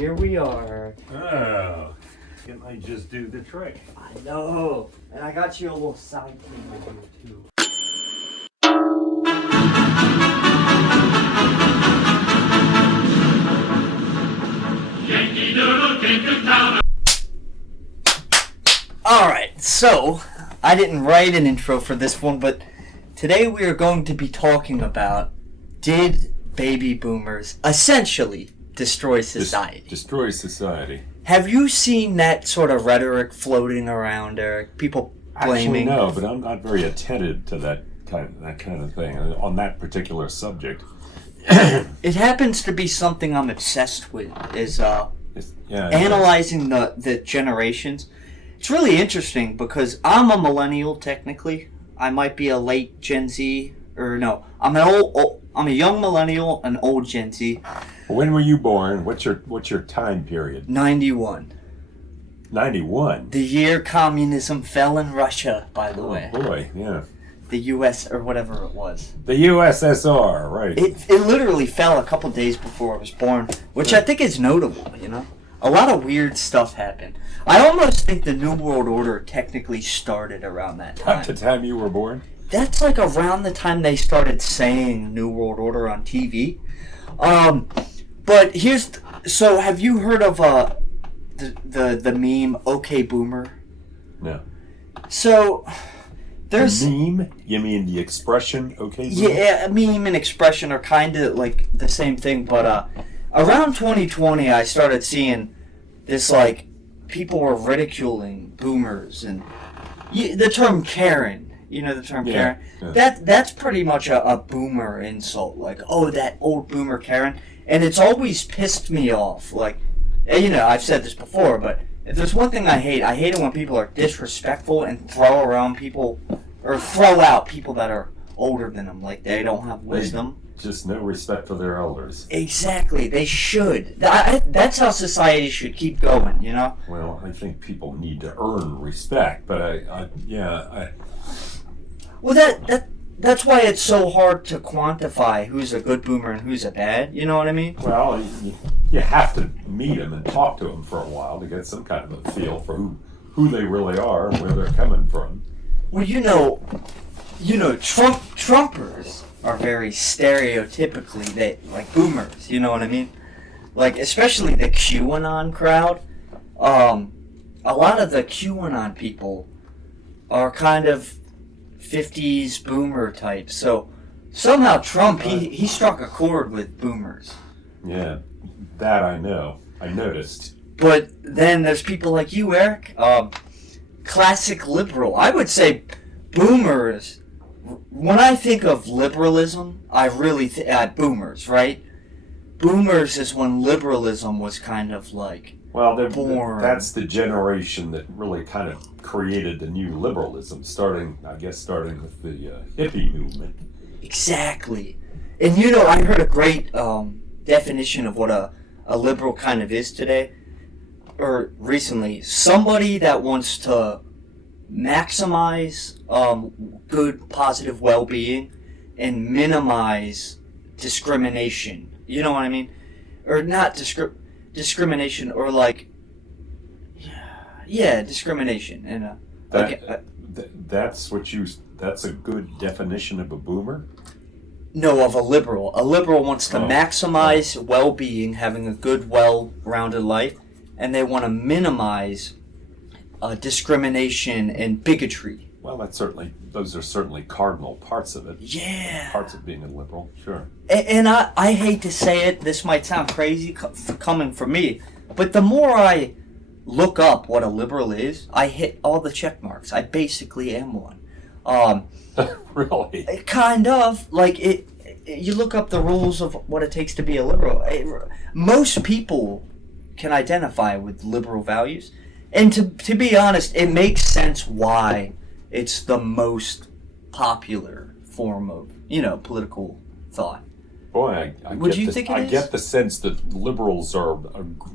here we are. Oh, it might just do the trick. I know. And I got you a little side camera here, too. Yankee Doodle came to town. Alright, so I didn't write an intro for this one, but today we are going to be talking about, did baby boomers essentially destroy society? Destroy society. Have you seen that sort of rhetoric floating around, Eric? People blaming? Actually, no, but I'm not very attentive to that kind of thing on that particular subject. It happens to be something I'm obsessed with, is analyzing the generations. It's really interesting because I'm a millennial technically. I might be a late Gen Z, or no, I'm a young millennial, an old Gen Z. When were you born? What's your time period? 91. 91. The year communism fell in Russia, by the way. Oh boy, yeah. The U.S. or whatever it was. The USSR, right. It literally fell a couple days before I was born, which I think is notable, you know? A lot of weird stuff happened. I almost think the New World Order technically started around that time. At the time you were born? That's like around the time they started saying New World Order on TV. But so have you heard of the meme "Okay Boomer"? No. So there's meme. You mean the expression "Okay Boomer"? Yeah, meme and expression are kind of like the same thing. But around 2020, I started seeing this, like, people were ridiculing boomers and the term Karen. You know the term Karen? Yeah. That's pretty much a boomer insult. Like, oh, that old boomer Karen. And it's always pissed me off. Like, you know, I've said this before, but if there's one thing I hate it when people are disrespectful and throw out people that are older than them. Like, they don't have wisdom. Just no respect for their elders. Exactly. They should. That's how society should keep going, you know? Well, I think people need to earn respect, but Well, that's why it's so hard to quantify who's a good boomer and who's a bad. You know what I mean? Well, you have to meet them and talk to them for a while to get some kind of a feel for who they really are and where they're coming from. Well, you know, Trumpers are very stereotypically like boomers. You know what I mean? Like, especially the QAnon crowd. A lot of the QAnon people are kind of 50s boomer types. So somehow Trump, he struck a chord with boomers. Yeah, that I know. I noticed. But then there's people like you, Eric. Classic liberal. I would say boomers. When I think of liberalism, I really think boomers, right? Boomers is when liberalism was kind of like born. That's the generation that really kind of created the new liberalism, starting with the hippie movement. Exactly. And you know, I heard a great definition of what a liberal kind of is today, or recently. Somebody that wants to maximize good, positive well-being and minimize discrimination. You know what I mean? Or not discrimination, or like, yeah, discrimination. And that's a good definition of a boomer? No, of a liberal. A liberal wants to maximize well-being, having a good, well-rounded life, and they want to minimize discrimination and bigotry. Well, those are certainly cardinal parts of it. Yeah. Parts of being a liberal, sure. And I hate to say it, this might sound crazy coming from me, but the more I look up what a liberal is, I hit all the check marks. I basically am one. Really? Kind of. Like, you look up the rules of what it takes to be a liberal. Most people can identify with liberal values. And to be honest, it makes sense why it's the most popular form of, political thought. Boy, What do you think it I is? get the sense that liberals are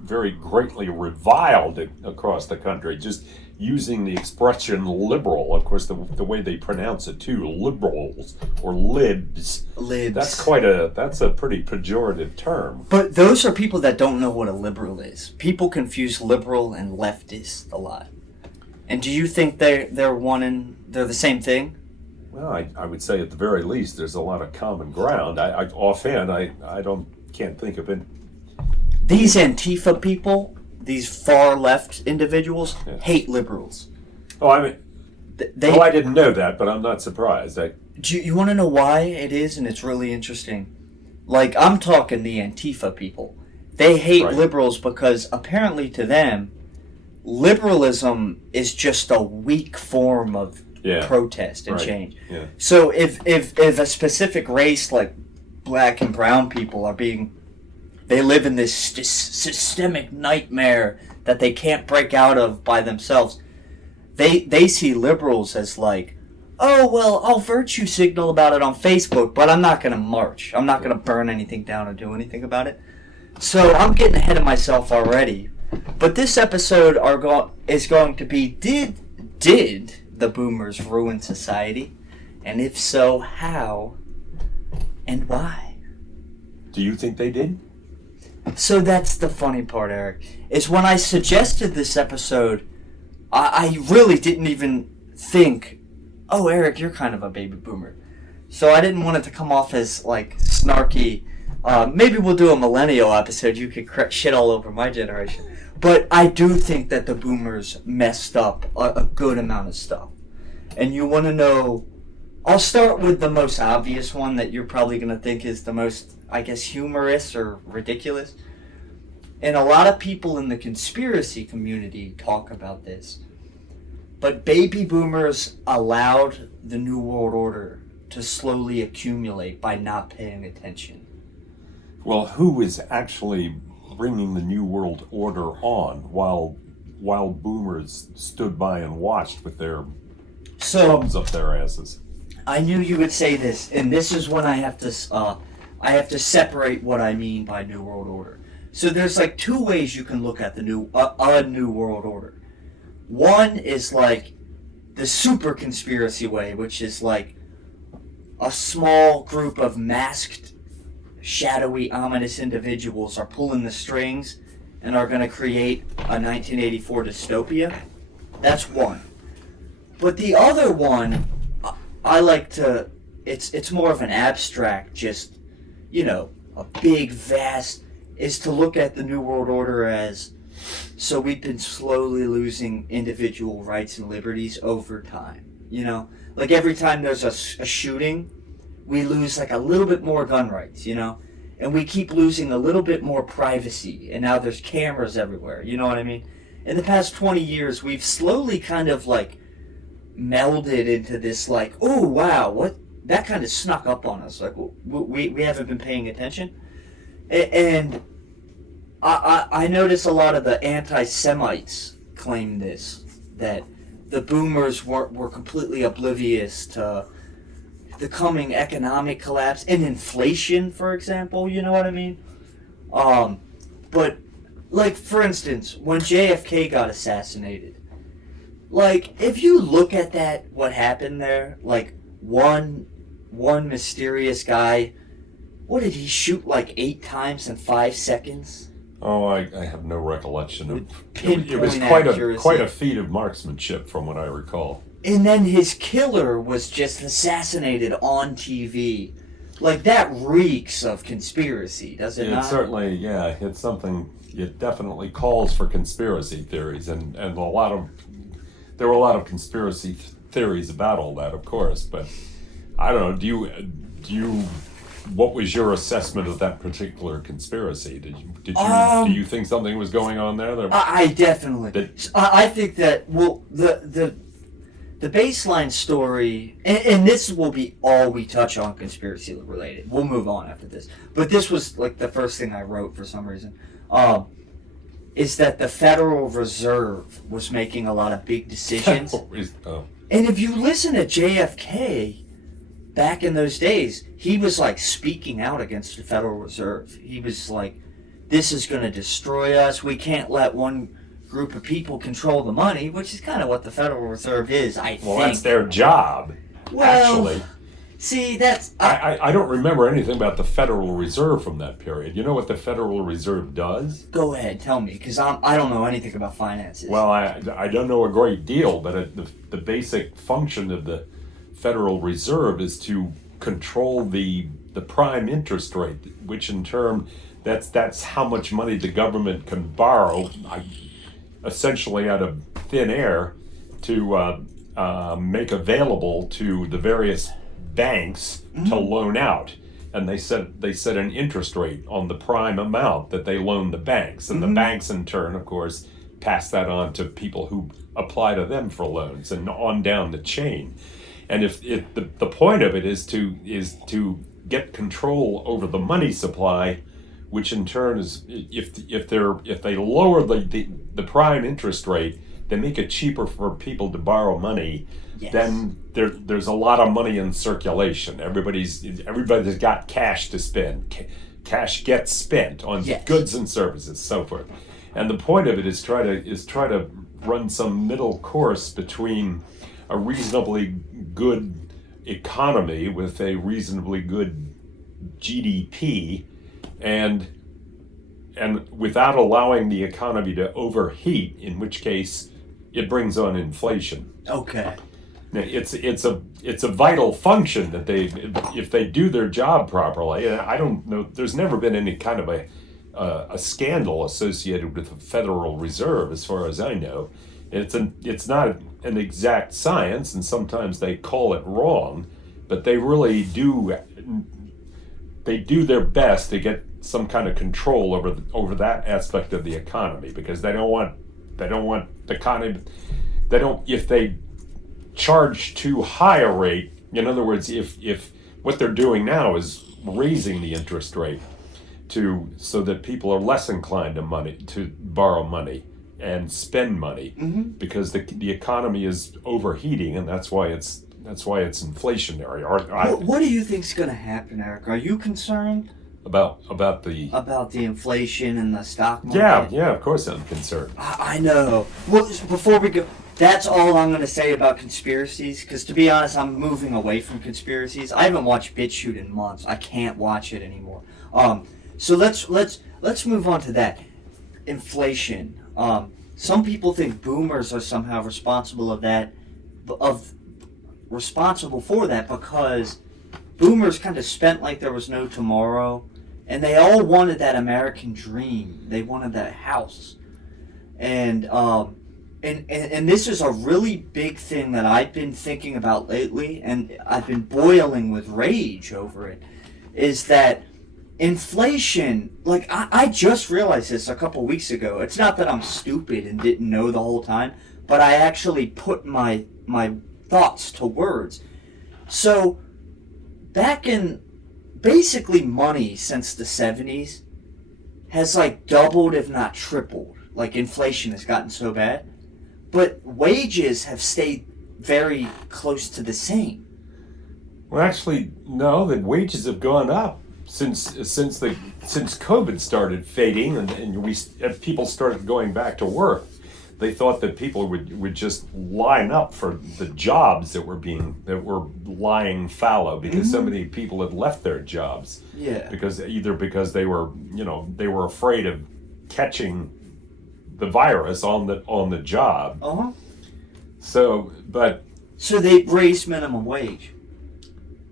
very greatly reviled across the country. Just using the expression liberal, of course, the way they pronounce it too, liberals or libs. Libs. That's a pretty pejorative term. But those are people that don't know what a liberal is. People confuse liberal and leftist a lot. And do you think they're the same thing? Well, I would say at the very least there's a lot of common ground. Offhand, I can't think of it. These Antifa people, these far left individuals, Yeah. hate liberals. Oh, I mean, They, I didn't know that, but I'm not surprised. Do you want to know why it is? And it's really interesting. Like, I'm talking the Antifa people. They hate Right. liberals because apparently to them, liberalism is just a weak form of protest and Right. change. Yeah. So if a specific race like black and brown people they live in this systemic nightmare that they can't break out of by themselves, they see liberals as like, oh, well, I'll virtue signal about it on Facebook, but I'm not going to march. I'm not going to burn anything down or do anything about it. So I'm getting ahead of myself already. But this episode is going to be, did the boomers ruin society? And if so, how and why? Do you think they did? So that's the funny part, Eric, is when I suggested this episode, I really didn't even think, oh, Eric, you're kind of a baby boomer. So I didn't want it to come off as, like, snarky. Maybe we'll do a millennial episode. You could shit all over my generation. But I do think that the boomers messed up a good amount of stuff. And you want to know... I'll start with the most obvious one that you're probably going to think is the most, I guess, humorous or ridiculous. And a lot of people in the conspiracy community talk about this. But baby boomers allowed the New World Order to slowly accumulate by not paying attention. Well, who is actually bringing the New World Order on while boomers stood by and watched with their thumbs up their asses? I knew you would say this, and this is when I have to separate what I mean by New World Order. So there's like two ways you can look at the New World Order. One is like the super conspiracy way, which is like a small group of masked, shadowy, ominous individuals are pulling the strings and are going to create a 1984 dystopia. That's one. But the other one, I like to, it's more of an abstract, just, a big, vast, is to look at the New World Order as, so we've been slowly losing individual rights and liberties over time. Like every time there's a shooting, we lose like a little bit more gun rights, and we keep losing a little bit more privacy, and now there's cameras everywhere, you know what I mean? In the past 20 years, we've slowly kind of like melded into this like, oh wow, what, that kind of snuck up on us, like we haven't been paying attention. And I notice a lot of the anti-Semites claim this, that the boomers were completely oblivious to the coming economic collapse and inflation, for example, you know what I mean? But, like, for instance, when JFK got assassinated, like, if you look at that, what happened there, like, one mysterious guy, what did he shoot, like, 8 times in 5 seconds? Oh, I have no recollection of Pinpoint it. Was accuracy. quite a feat of marksmanship, from what I recall. And then his killer was just assassinated on TV. Like, that reeks of conspiracy, does it not? It certainly, yeah, it's something. It definitely calls for conspiracy theories, and there were a lot of conspiracy theories about all that, of course. But I don't know. Do you? What was your assessment of that particular conspiracy? Do you think something was going on there? I definitely. I think that, well, the baseline story, and this will be all we touch on conspiracy related. We'll move on after this. But this was like the first thing I wrote for some reason. Is that the Federal Reserve was making a lot of big decisions. And if you listen to JFK, back in those days, he was like speaking out against the Federal Reserve. He was like, this is going to destroy us. We can't let one group of people control the money, which is kind of what the Federal Reserve is, I think. Well, that's their job, actually. See, that's... I don't remember anything about the Federal Reserve from that period. You know what the Federal Reserve does? Go ahead, tell me, because I don't know anything about finances. Well, I don't know a great deal, but the basic function of the Federal Reserve is to control the prime interest rate, which in turn, that's how much money the government can borrow, essentially out of thin air, to make available to the various banks to loan out. And they set an interest rate on the prime amount that they loan the banks, and the banks in turn, of course, pass that on to people who apply to them for loans, and on down the chain. And if the point of it is to get control over the money supply, which in turn is if they lower the prime interest rate, they make it cheaper for people to borrow money. Yes. Then there's a lot of money in circulation. Everybody's got cash to spend. Cash gets spent on goods and services, so forth. And the point of it is try to run some middle course between a reasonably good economy with a reasonably good GDP, and without allowing the economy to overheat, in which case it brings on inflation. Okay. Now, it's a vital function that if they do their job properly. And I don't know, there's never been any kind of a scandal associated with the Federal Reserve, as far as I know. It's not an exact science, and sometimes they call it wrong, but they really do. They do their best to get some kind of control over that aspect of the economy, because they don't want the economy. If they charge too high a rate, in other words, if what they're doing now is raising the interest rate so that people are less inclined to borrow money and spend money, because the economy is overheating, and that's why it's inflationary. What do you think's going to happen, Eric? Are you concerned about the inflation and the stock market? Yeah, of course I'm concerned. I know. Well, before we go, that's all I'm going to say about conspiracies, because to be honest, I'm moving away from conspiracies. I haven't watched BitChute in months. I can't watch it anymore. So let's move on to that. Inflation. Some people think boomers are somehow responsible for that because boomers kind of spent like there was no tomorrow, and they all wanted that American dream. They wanted that house, and this is a really big thing that I've been thinking about lately, and I've been boiling with rage over it, is that inflation, like I just realized this a couple weeks ago. It's not that I'm stupid and didn't know the whole time, but I actually put my thoughts to words. So back in basically money since the 70s has like doubled if not tripled. Like inflation has gotten so bad, but wages have stayed very close to the same. Well, actually, no, the wages have gone up since COVID started fading and people started going back to work. They thought that people would just line up for the jobs that were lying fallow because so many people had left their jobs. Yeah. Because they were afraid of catching the virus on the job. Uh-huh. So they raised minimum wage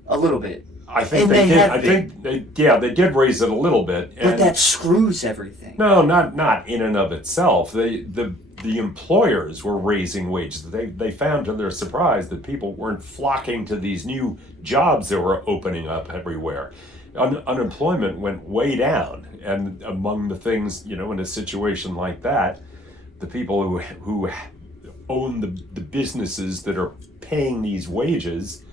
a little bit. I think they did. They did raise it a little bit. But that screws everything. No, not in and of itself. The employers were raising wages. They found to their surprise that people weren't flocking to these new jobs that were opening up everywhere. Unemployment went way down, and among the things, in a situation like that, the people who own the businesses that are paying these wages,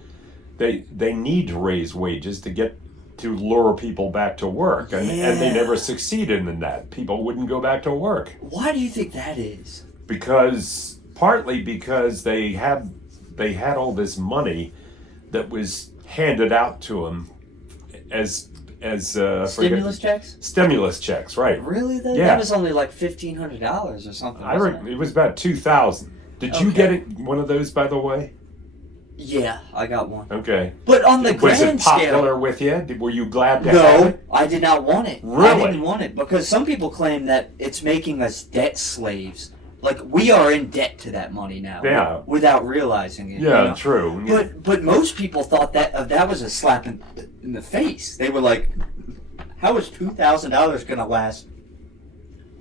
they need to raise wages to lure people back to work, and they never succeeded in that. People wouldn't go back to work. Why do you think that is? Partly because they had all this money that was handed out to them as Stimulus checks? Stimulus checks, right? Really? Yeah. That was only like $1,500 or something. It was about 2,000. Did you get one of those, by the way? Yeah, I got one. Okay. But on the Was grand it popular scale, with you? Were you glad to have no, it? I did not want it. Really? I didn't want it because some people claim that it's making us debt slaves. Like we are in debt to that money now. Yeah. Without realizing it. Yeah, you know? true. But most people thought that was a slap in the face. They were like, "How is $2,000 going to last?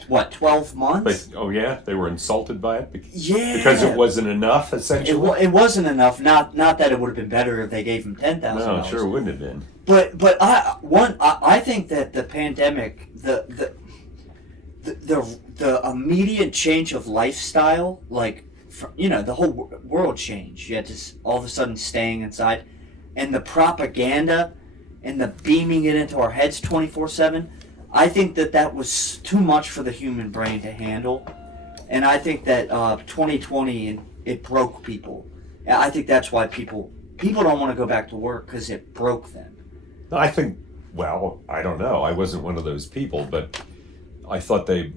What, 12 months?" They were insulted by it because it wasn't enough. Essentially, it wasn't enough. Not that it would have been better if they gave him $10,000. No, sure wouldn't have been. But I think that the pandemic, the immediate change of lifestyle, like the whole world changed. You had to all of a sudden staying inside, and the propaganda, and the beaming it into our heads 24/7. I think that was too much for the human brain to handle, and I think that 2020 it broke people. I think that's why people don't want to go back to work because it broke them. I think. Well, I don't know. I wasn't one of those people, but I thought it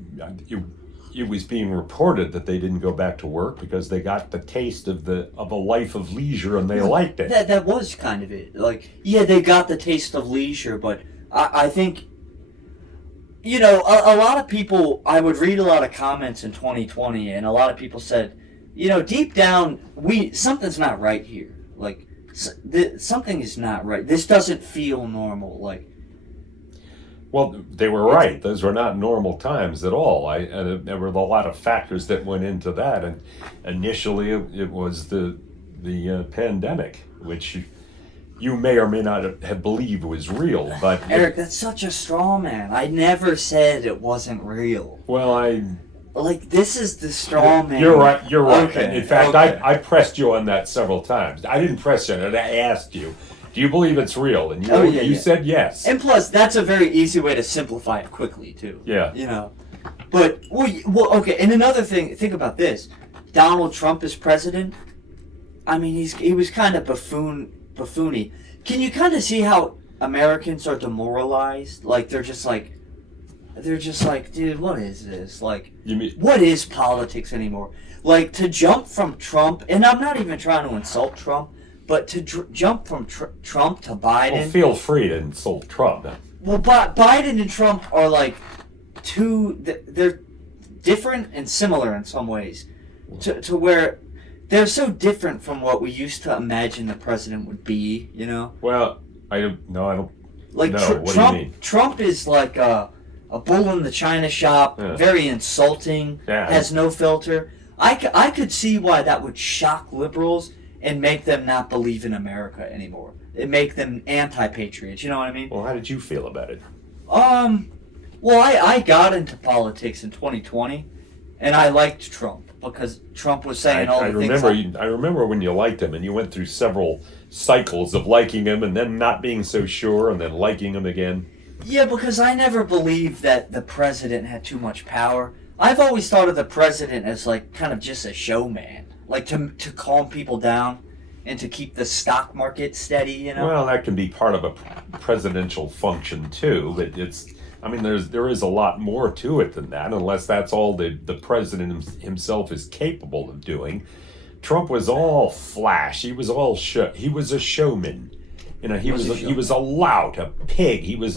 was being reported that they didn't go back to work because they got the taste of a life of leisure and they liked it. That was kind of it. Like, yeah, they got the taste of leisure, but I think. A lot of people, I would read a lot of comments in 2020, and a lot of people said, deep down, something's not right here. Like, something is not right. This doesn't feel normal. Like, well, they were right. Those were not normal times at all. And there were a lot of factors that went into that. And initially, it was the pandemic, which you may or may not have believed was real, but Eric, that's such a straw man. I never said it wasn't real. Well, this is the straw man. You're right. You're right. Okay, In fact, I pressed you on that several times. I didn't press you on it. I asked you, "Do you believe it's real?" And you said yes. And plus, that's a very easy way to simplify it quickly too. Yeah. But okay. And another thing, think about this: Donald Trump is president. I mean, he was kind of buffoony. Can you kind of see how Americans are demoralized? Like they're just like, dude, what is this? Like, what is politics anymore? Like to jump from Trump, and I'm not even trying to insult Trump, but to jump from Trump to Biden. Well, feel free to insult Trump. Well, Biden and Trump are like they're different and similar in some ways, to where. They're so different from what we used to imagine the president would be, Well, I don't. Like what Trump, do you mean? Trump is like a bull in the china shop, very insulting, has no filter. I could see why that would shock liberals and make them not believe in America anymore. It make them anti-patriots. You know what I mean? Well, how did you feel about it? Well, I got into politics in 2020, and I liked Trump. Because Trump was saying all the things. I remember when you liked him, and you went through several cycles of liking him, and then not being so sure, and then liking him again. Yeah, because I never believed that the president had too much power. I've always thought of the president as like kind of just a showman, like to calm people down and to keep the stock market steady. Well, that can be part of a presidential function too, but there is a lot more to it than that, unless that's all the president himself is capable of doing. Trump was all flash. He was all he was a showman. He was a lout, a pig. He was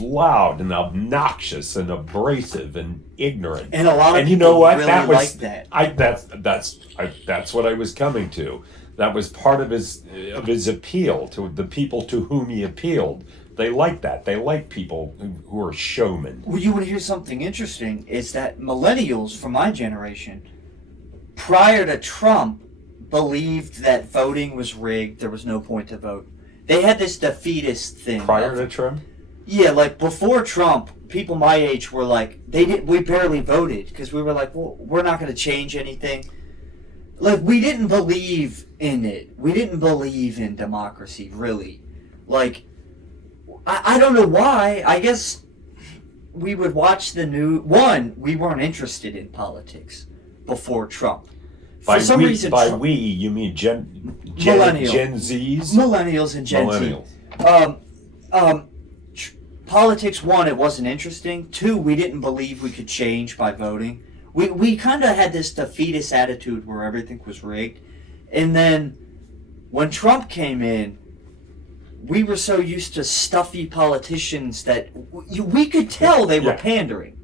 loud and obnoxious and abrasive and ignorant. And a lot of people you know what? Really that was like that. That's what I was coming to. That was part of his appeal to the people to whom he appealed. They like that. They like people who are showmen. Well, you want to hear something interesting? Is that millennials from my generation, prior to Trump, believed that voting was rigged. There was no point to vote. They had this defeatist thing. Prior to Trump? Yeah, like before Trump, people my age were like, we barely voted because we were like, well, we're not going to change anything. Like, we didn't believe in it. We didn't believe in democracy, really. Like, I don't know why. I guess we would watch the news. One, we weren't interested in politics before Trump. For some reason, by we, you mean Gen Zs? Millennials and Gen Millennials. Z. Politics, one, it wasn't interesting. Two, we didn't believe we could change by voting. We kind of had this defeatist attitude where everything was rigged. And then when Trump came in, we were so used to stuffy politicians that we could tell they were pandering.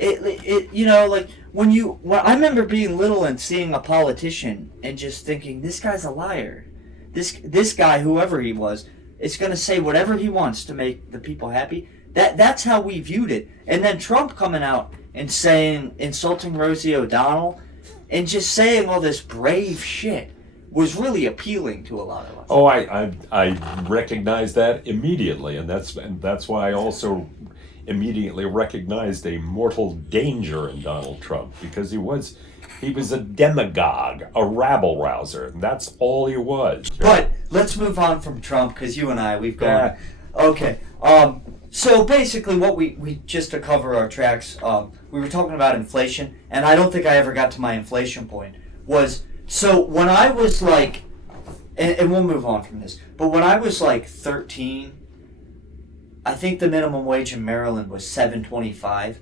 Like when I remember being little and seeing a politician and just thinking, this guy's a liar. This guy, whoever he was, is going to say whatever he wants to make the people happy. That's how we viewed it. And then Trump coming out and insulting Rosie O'Donnell, and just saying all this brave shit was really appealing to a lot of us. Oh, I recognize that immediately, and that's why I also immediately recognized a mortal danger in Donald Trump, because he was a demagogue, a rabble rouser, and that's all he was. But let's move on from Trump, because you and I, we've gone. Okay. So basically, what we just to cover our tracks, we were talking about inflation, and I don't think I ever got to my inflation point. So when I was like, and we'll move on from this, but when I was like 13, I think the minimum wage in Maryland was $7.25.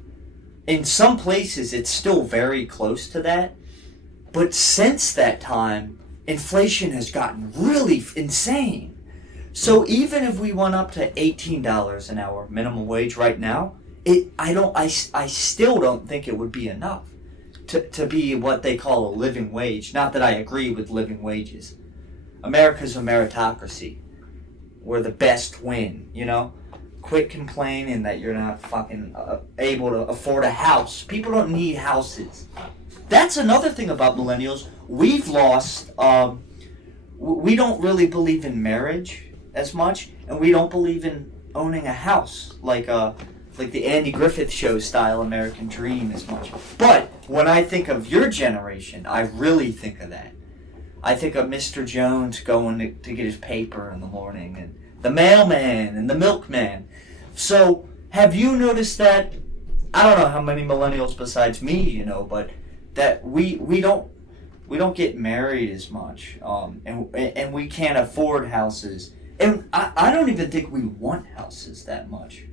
In some places, it's still very close to that. But since that time, inflation has gotten really insane. So even if we went up to $18 an hour minimum wage right now, I still don't think it would be enough to be what they call a living wage. Not that I agree with living wages. America's a meritocracy, where the best win, Quit complaining that you're not fucking able to afford a house. People don't need houses. That's another thing about millennials. We've lost, we don't really believe in marriage as much, and we don't believe in owning a house, like the Andy Griffith Show style American dream as much. But when I think of your generation, I really think of that. I think of Mr. Jones going to get his paper in the morning, and the mailman and the milkman. So, have you noticed that? I don't know how many millennials besides me, but that we don't get married as much, and we can't afford houses, and I don't even think we want houses that much.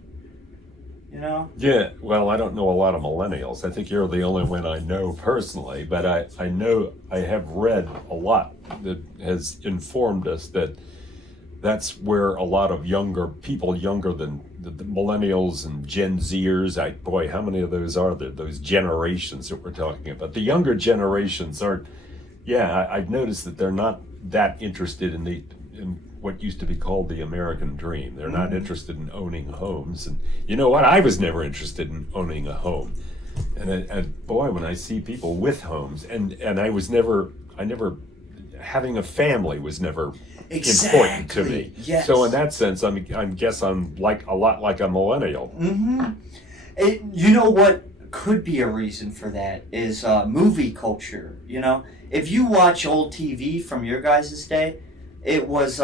Yeah, well, I don't know a lot of millennials. I think you're the only one I know personally, but I know I have read a lot that has informed us that that's where a lot of people younger than the millennials and Gen Zers, how many of those are there? Those generations that we're talking about. The younger generations aren't, I've noticed that they're not that interested in what used to be called the American dream. They're not interested in owning homes. And you know what? I was never interested in owning a home. And boy, when I see people with homes, and I never, having a family was never important to me. Yes. So in that sense, I guess I'm like a lot like a millennial. Mm-hmm. You know what could be a reason for that is movie culture. If you watch old TV from your guys' day, it was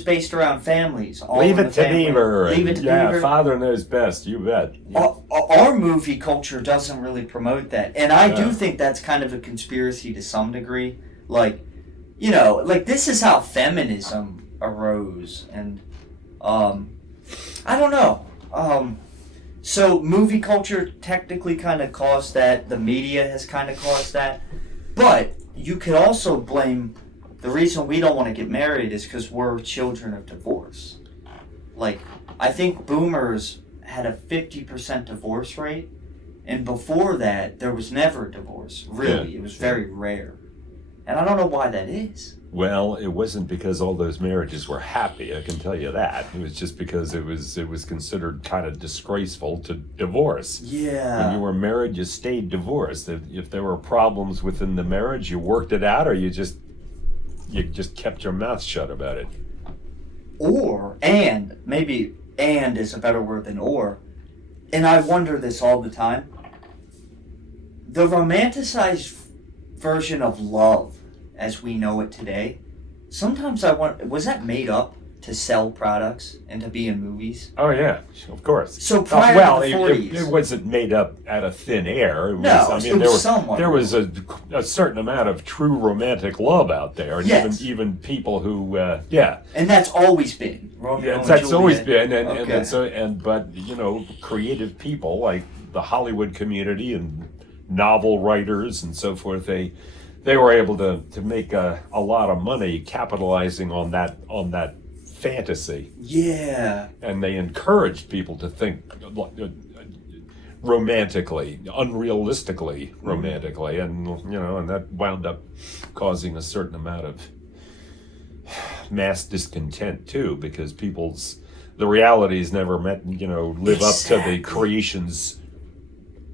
based around families. Leave it to Beaver. Leave it to Beaver. Father knows best. You bet. Yeah. Our movie culture doesn't really promote that, and I do think that's kind of a conspiracy to some degree. Like this is how feminism arose, and I don't know. So movie culture technically kind of caused that. The media has kind of caused that, but you could also blame. The reason we don't want to get married is because we're children of divorce. I think boomers had a 50% divorce rate, and before that, there was never a divorce. Really, Yeah. It was very rare. And I don't know why that is. Well, it wasn't because all those marriages were happy, I can tell you that. It was just because it was considered kind of disgraceful to divorce. Yeah. When you were married, you stayed divorced. If there were problems within the marriage, you worked it out, or you just kept your mouth shut about it. Maybe and is a better word than or, and I wonder this all the time. The romanticized version of love as we know it today, sometimes I wonder, was that made up? to sell products and to be in movies. Oh yeah, of course. So prior to the 40s, it wasn't made up out of thin air. It was, no, there was a certain amount of true romantic love out there, and yes. even people who, and that's always been. That's always been, but creative people like the Hollywood community and novel writers and so forth, they were able to make a lot of money capitalizing on that fantasy. Yeah. And they encouraged people to think romantically, unrealistically romantically, and and that wound up causing a certain amount of mass discontent too, because the realities never live up to the creations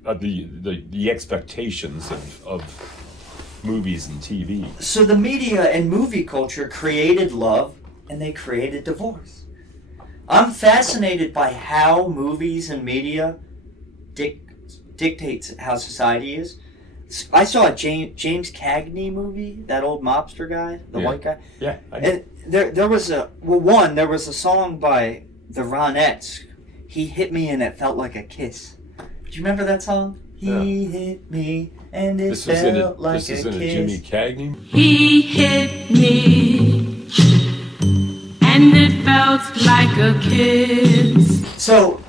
of the expectations of movies and TV. So the media and movie culture created love, and they created divorce. I'm fascinated by how movies and media dictates how society is. I saw a James Cagney movie, that old mobster guy, the white guy. Yeah. And there was a song by the Ronettes. He hit me and it felt like a kiss. Do you remember that song? He hit me and it felt like a kiss. This is in a Jimmy Cagney? He hit me and it felt like a kiss. So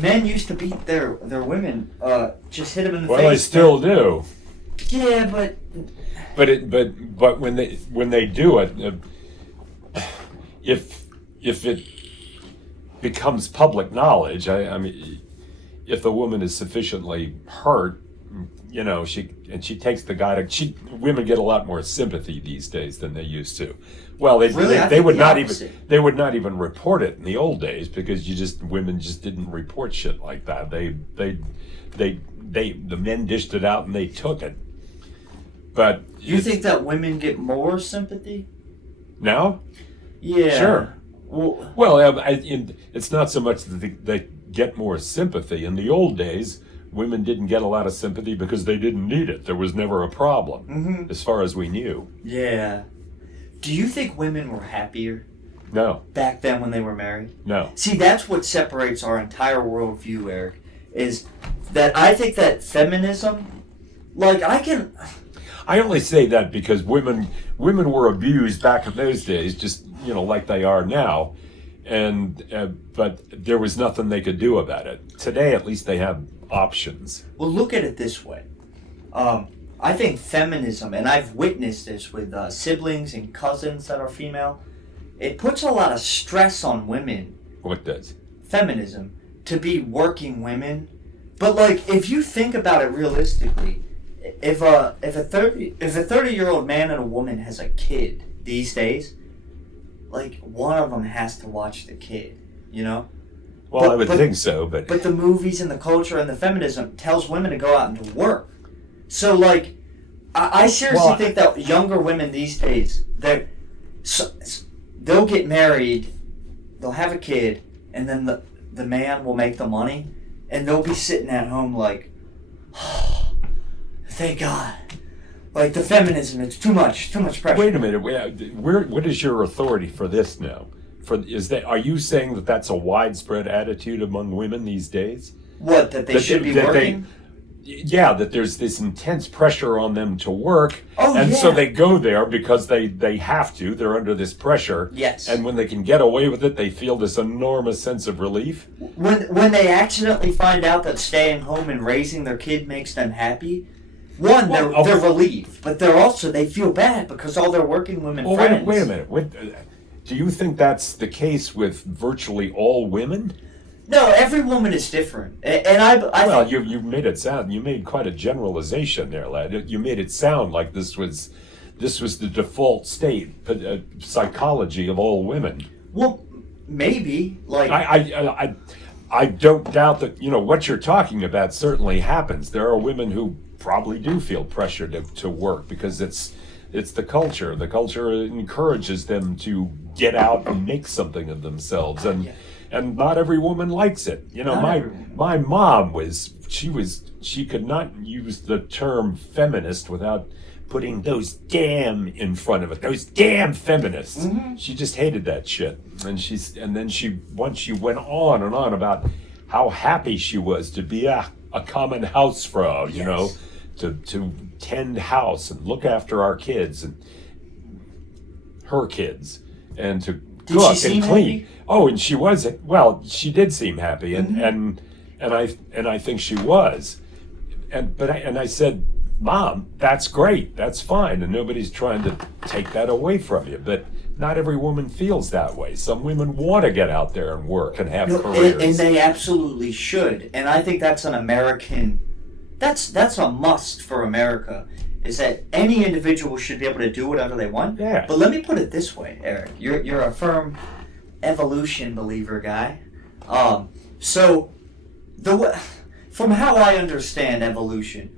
men used to beat their women, just hit them in the face. Well, they still do. Yeah, but when they do it, if it becomes public knowledge, I mean, if the woman is sufficiently hurt, she takes the guy to. Women get a lot more sympathy these days than they used to. Well, they would not even report it in the old days, because women just didn't report shit like that. The men dished it out and they took it. But you think that women get more sympathy now? Yeah. Sure. Well, it's not so much that they get more sympathy. In the old days, women didn't get a lot of sympathy because they didn't need it. There was never a problem, as far as we knew. Yeah. Do you think women were happier? No. Back then when they were married? No. See, that's what separates our entire worldview, Eric, is that I think that feminism, I only say that because women were abused back in those days, just, like they are now. But there was nothing they could do about it. Today, at least, they have options. Well, look at it this way. I think feminism, and I've witnessed this with siblings and cousins that are female, it puts a lot of stress on women. What does? Feminism, to be working women. But if you think about it realistically, if a 30-year-old man and a woman has a kid these days, one of them has to watch the kid, Well, I would think so, but the movies and the culture and the feminism tells women to go out and to work. So, I seriously think that younger women these days, they'll get married, they'll have a kid, and then the man will make the money, and they'll be sitting at home oh, thank God. The feminism, it's too much pressure. Wait a minute, what is your authority for this now? Are you saying that that's a widespread attitude among women these days? What, that they should be working? That there's this intense pressure on them to work, So they go there because they have to. They're under this pressure. Yes. And when they can get away with it, they feel this enormous sense of relief. When they accidentally find out that staying home and raising their kid makes them happy, they're relieved, but they feel bad because all their working women friends. Wait a minute. Do you think that's the case with virtually all women? No, every woman is different, and you made it sound. You made quite a generalization there, lad. You made it sound like this was the default state psychology of all women. Well, maybe I don't doubt that what you're talking about certainly happens. There are women who probably do feel pressure to work because it's the culture. The culture encourages them to get out and make something of themselves, and not every woman likes it. My mom she could not use the term feminist without putting those damn in front of it, those damn feminists. She just hated that shit. And then once she went on and on about how happy she was to be a common Hausfrau, you know, to tend house and look after our kids and her kids, and to cook and clean. Happy? Oh, and she was, well, she did seem happy, and I think she was. And I said, Mom, that's great, that's fine, and nobody's trying to take that away from you. But not every woman feels that way. Some women want to get out there and work and have careers, and they absolutely should. And I think that's an American. That's a must for America. Is that any individual should be able to do whatever they want. Yeah. But let me put it this way, Eric. You're a firm evolution believer guy. So from how I understand evolution,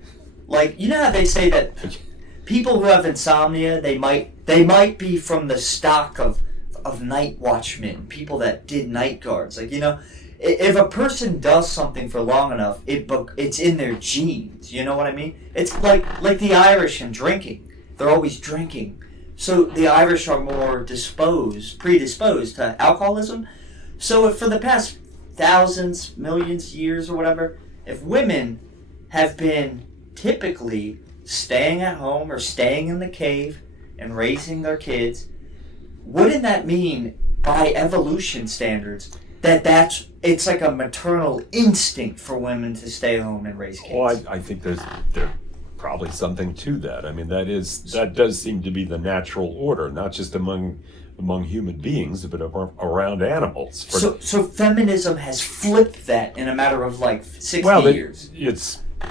like, you know how they say that people who have insomnia, they might be from the stock of night watchmen, people that did night guards. Like, you know, if a person does something for long enough, it's in their genes. You know what I mean? It's like the Irish and drinking. They're always drinking. So the Irish are more predisposed to alcoholism. So if for the past thousands, millions, years or whatever, if women have been typically staying at home or staying in the cave and raising their kids, wouldn't that mean, by evolution standards, it's like a maternal instinct for women to stay home and raise kids? Well, I think there's probably something to that. I mean, that does seem to be the natural order, not just among human beings, but around animals. So feminism has flipped that in a matter of like 60 years.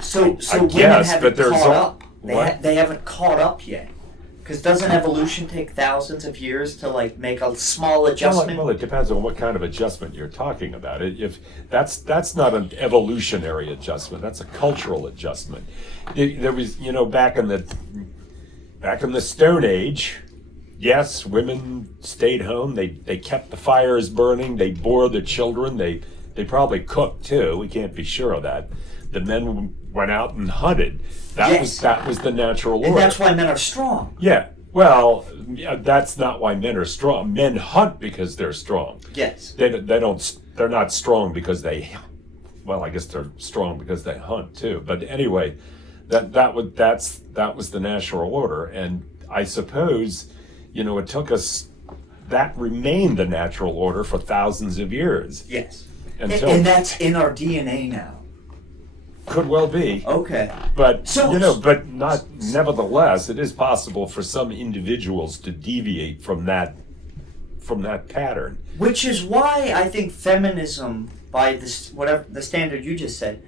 So women haven't caught up. They haven't caught up yet. Because doesn't evolution take thousands of years to like make a small adjustment? Well, it depends on what kind of adjustment you're talking about. If that's not an evolutionary adjustment, that's a cultural adjustment. There was, you know, back in the Stone Age, yes, women stayed home. They kept the fires burning. They bore the children. They probably cooked too. We can't be sure of that. The men went out and hunted. That was the natural order. And that's why men are strong. Yeah. Well, that's not why men are strong. Men hunt because they're strong. Yes. They're not strong because they. Well, I guess they're strong because they hunt too. But anyway, that was the natural order, and I suppose, you know, it took us. That remained the natural order for thousands of years. Yes. And that's in our DNA now. Could well be. Okay. But nevertheless, it is possible for some individuals to deviate from that pattern. Which is why I think feminism, by this whatever the standard you just said,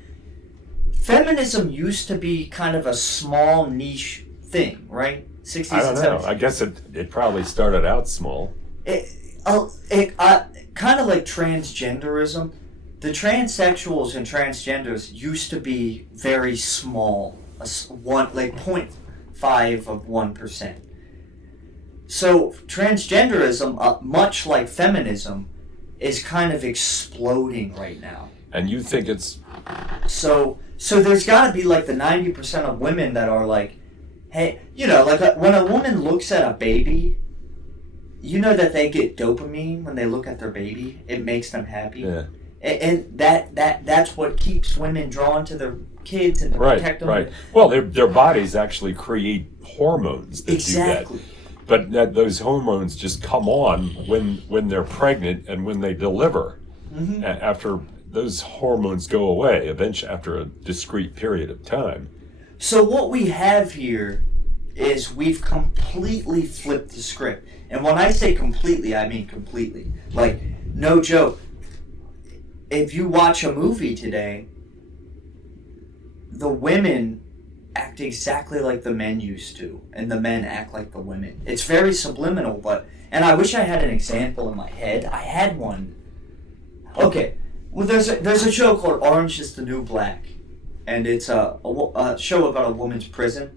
feminism used to be kind of a small niche thing, right? 60s I don't and know. 70s. I guess it probably started out small. It kind of like transgenderism. The transsexuals and transgenders used to be very small, like 0.5 of 1%. So transgenderism, much like feminism, is kind of exploding right now. And you think it's... So there's got to be like the 90% of women that are like, hey, you know, like when a woman looks at a baby, you know that they get dopamine when they look at their baby. It makes them happy. Yeah. And that's what keeps women drawn to their kids and to protect them. Right. Well, their bodies actually create hormones that do that. But those hormones just come on when they're pregnant and when they deliver. Mm-hmm. After those hormones go away, eventually after a discrete period of time. So what we have here is we've completely flipped the script. And when I say completely, I mean completely. Like, no joke. If you watch a movie today, the women act exactly like the men used to, and the men act like the women. It's very subliminal, and I wish I had an example in my head. I had one. Okay, well, there's a show called Orange is the New Black, and it's a show about a woman's prison.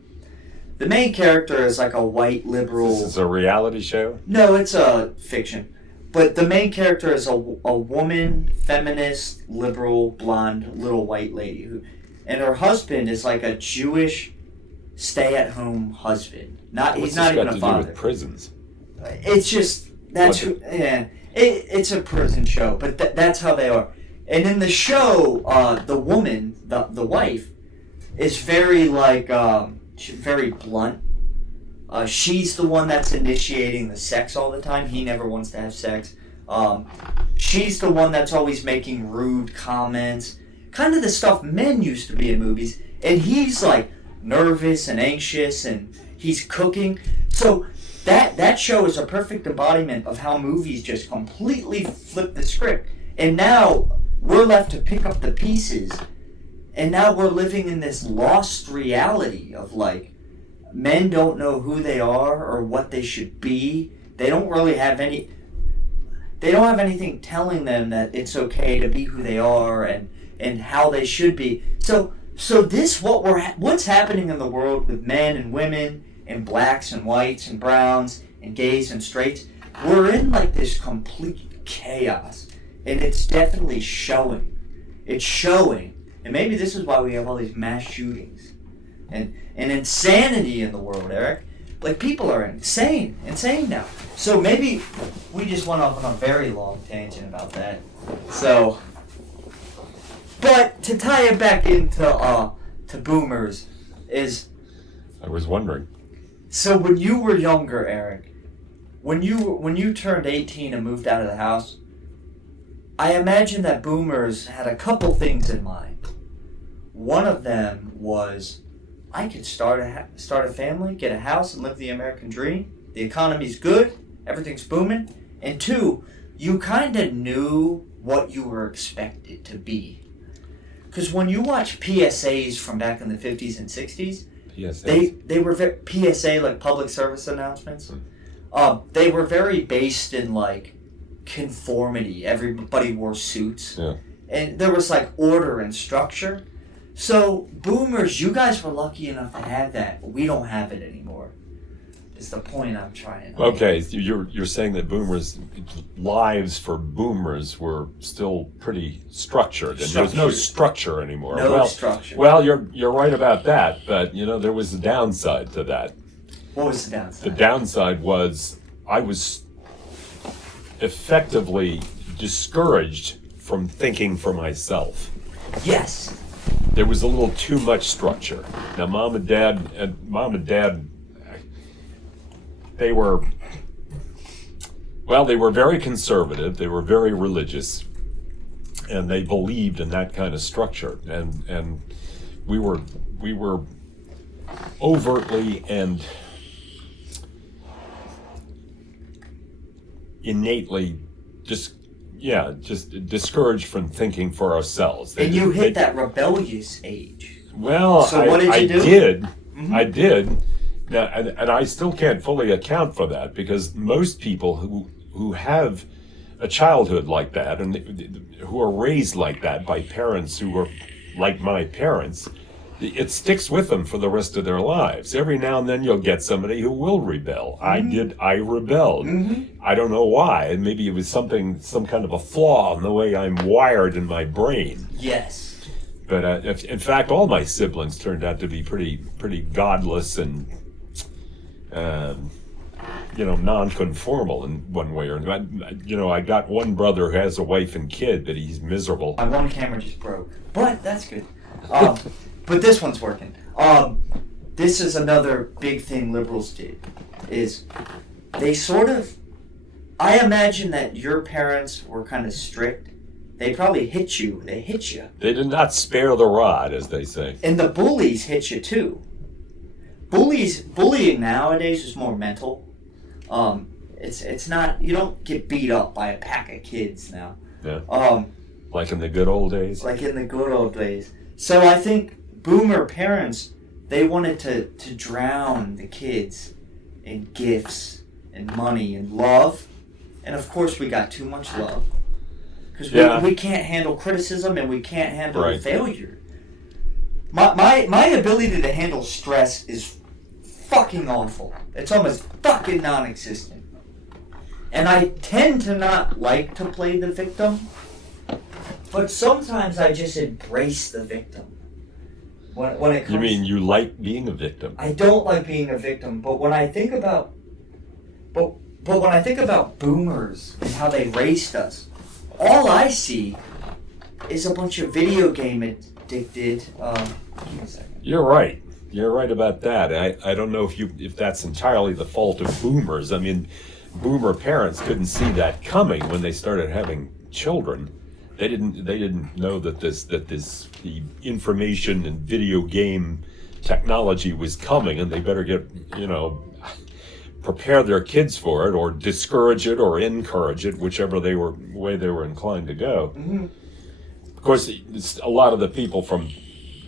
The main character is like a white liberal. This is a reality show? No, it's a fiction. But the main character is a woman, feminist, liberal, blonde, little white lady. And her husband is like a Jewish stay-at-home husband. What's He's not this even got a to father. do with prisons? It's just it's a prison show, but that's how they are. And in the show, the woman, the wife, is very very blunt. She's the one that's initiating the sex all the time. He never wants to have sex. She's the one that's always making rude comments, kind of the stuff men used to be in movies. And he's like nervous and anxious, and he's cooking. So that show is a perfect embodiment of how movies just completely flip the script. And now we're left to pick up the pieces. And now we're living in this lost reality of like, men don't know who they are or what they should be. They don't have anything telling them that it's okay to be who they are and how they should be. So what's happening in the world with men and women and blacks and whites and browns and gays and straights, we're in like this complete chaos, and it's definitely showing. It's showing, and maybe this is why we have all these mass shootings and insanity in the world, Eric. Like, people are insane now. So maybe we just went off on a very long tangent about that. So, but to tie it back into to boomers is. I was wondering. So when you were younger, Eric, when you turned 18 and moved out of the house, I imagine that boomers had a couple things in mind. One of them was, I could start a family, get a house, and live the American dream. The economy's good, everything's booming. And two, you kind of knew what you were expected to be. Because when you watch PSAs from back in the 50s and 60s, they were PSA, like public service announcements. They were very based in like conformity. Everybody wore suits. Yeah. And there was like order and structure. So, boomers, you guys were lucky enough to have that, but we don't have it anymore. Is the point I'm trying to make. Okay, you're saying that boomers' lives for boomers were still pretty structured, and there's no structure anymore. No structure. Well, you're right about that, but there was a downside to that. What was the downside? The downside was I was effectively discouraged from thinking for myself. Yes. There was a little too much structure. Now, mom and dad, they were very conservative. They were very religious, and they believed in that kind of structure. And we were overtly and innately just discouraged from thinking for ourselves. And you hit that rebellious age. Well, so what did you do? I did. Now, and I still can't fully account for that, because most people who have a childhood like that and who are raised like that by parents who are like my parents, it sticks with them for the rest of their lives. Every now and then you'll get somebody who will rebel. Mm-hmm. I rebelled. Mm-hmm. I don't know why. Maybe it was some kind of a flaw in the way I'm wired in my brain. Yes. But in fact, all my siblings turned out to be pretty godless and non-conformal in one way or another. I got one brother who has a wife and kid, but he's miserable. My one camera just broke, but that's good. But this one's working. This is another big thing liberals did, is they sort of, I imagine that your parents were kind of strict. They probably hit you. They hit you. They did not spare the rod, as they say. And the bullies hit you too. Bullying nowadays is more mental. It's not, you don't get beat up by a pack of kids now. Yeah. Like in the good old days. Like in the good old days. So I think boomer parents, they wanted to drown the kids in gifts and money and love. And of course we got too much love. Because we can't handle criticism and we can't handle failure. My ability to handle stress is fucking awful. It's almost fucking non-existent. And I tend to not like to play the victim, but sometimes I just embrace the victim. When it comes, You mean you like being a victim? I don't like being a victim, but when I think about, but when I think about boomers and how they raised us, all I see is a bunch of video game addicted. Give me a second. You're right. You're right about that. I don't know if that's entirely the fault of boomers. I mean, boomer parents couldn't see that coming when they started having children. They didn't know that the information and video game technology was coming, and they better prepare their kids for it, or discourage it, or encourage it, whichever way they were inclined to go. Mm-hmm. Of course, a lot of the people from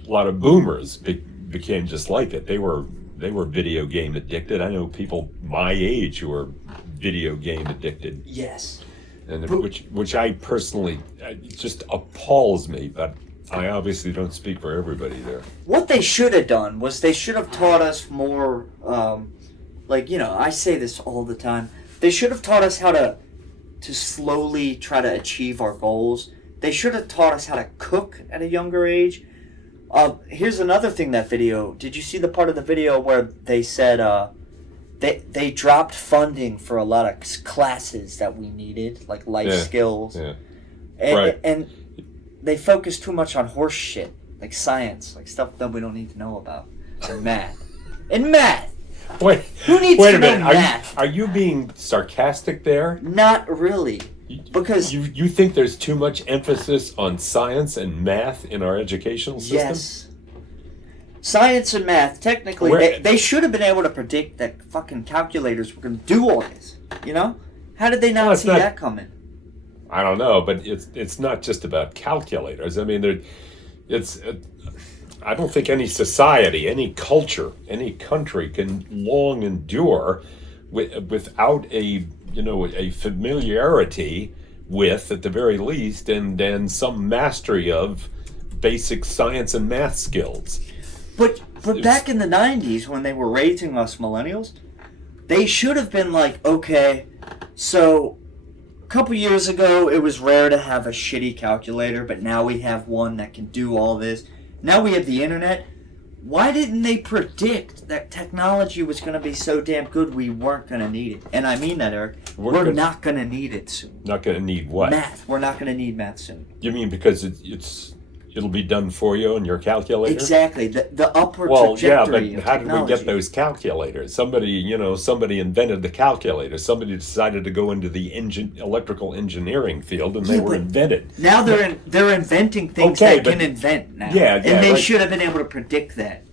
a lot of boomers became just like it. They were video game addicted. I know people my age who are video game addicted. Yes. And which I personally, it just appalls me, but I obviously don't speak for everybody there. What they should have done was they should have taught us more, I say this all the time. They should have taught us how to slowly try to achieve our goals. They should have taught us how to cook at a younger age. Here's another thing did you see the part of the video where they said, they dropped funding for a lot of classes that we needed, like life skills. Yeah. And they focused too much on horse shit, like science, like stuff that we don't need to know about, and math. And math! Wait, Who needs wait to a know minute. math? Are you being sarcastic there? Not really. Because you think there's too much emphasis on science and math in our educational system? yes. Science and math, technically, they should have been able to predict that fucking calculators were going to do all this. You know? How did they not see that coming? I don't know, but it's not just about calculators. I mean, I don't think any society, any culture, any country can long endure without a familiarity with, at the very least, and some mastery of basic science and math skills. But back in the 90s, when they were raising us millennials, they should have been like, okay, so a couple years ago, it was rare to have a shitty calculator, but now we have one that can do all this. Now we have the internet. Why didn't they predict that technology was going to be so damn good we weren't going to need it? And I mean that, Eric. We're not going to need it soon. Not going to need what? Math. We're not going to need math soon. You mean because it'll be done for you on your calculator? Exactly. The upward Well, yeah, trajectory but of how did we technology. get those calculators? Somebody invented the calculator. Somebody decided to go into the electrical engineering field, and they were invented. Now they're inventing things Okay, that can invent now. Yeah, and they right. should have been able to predict that.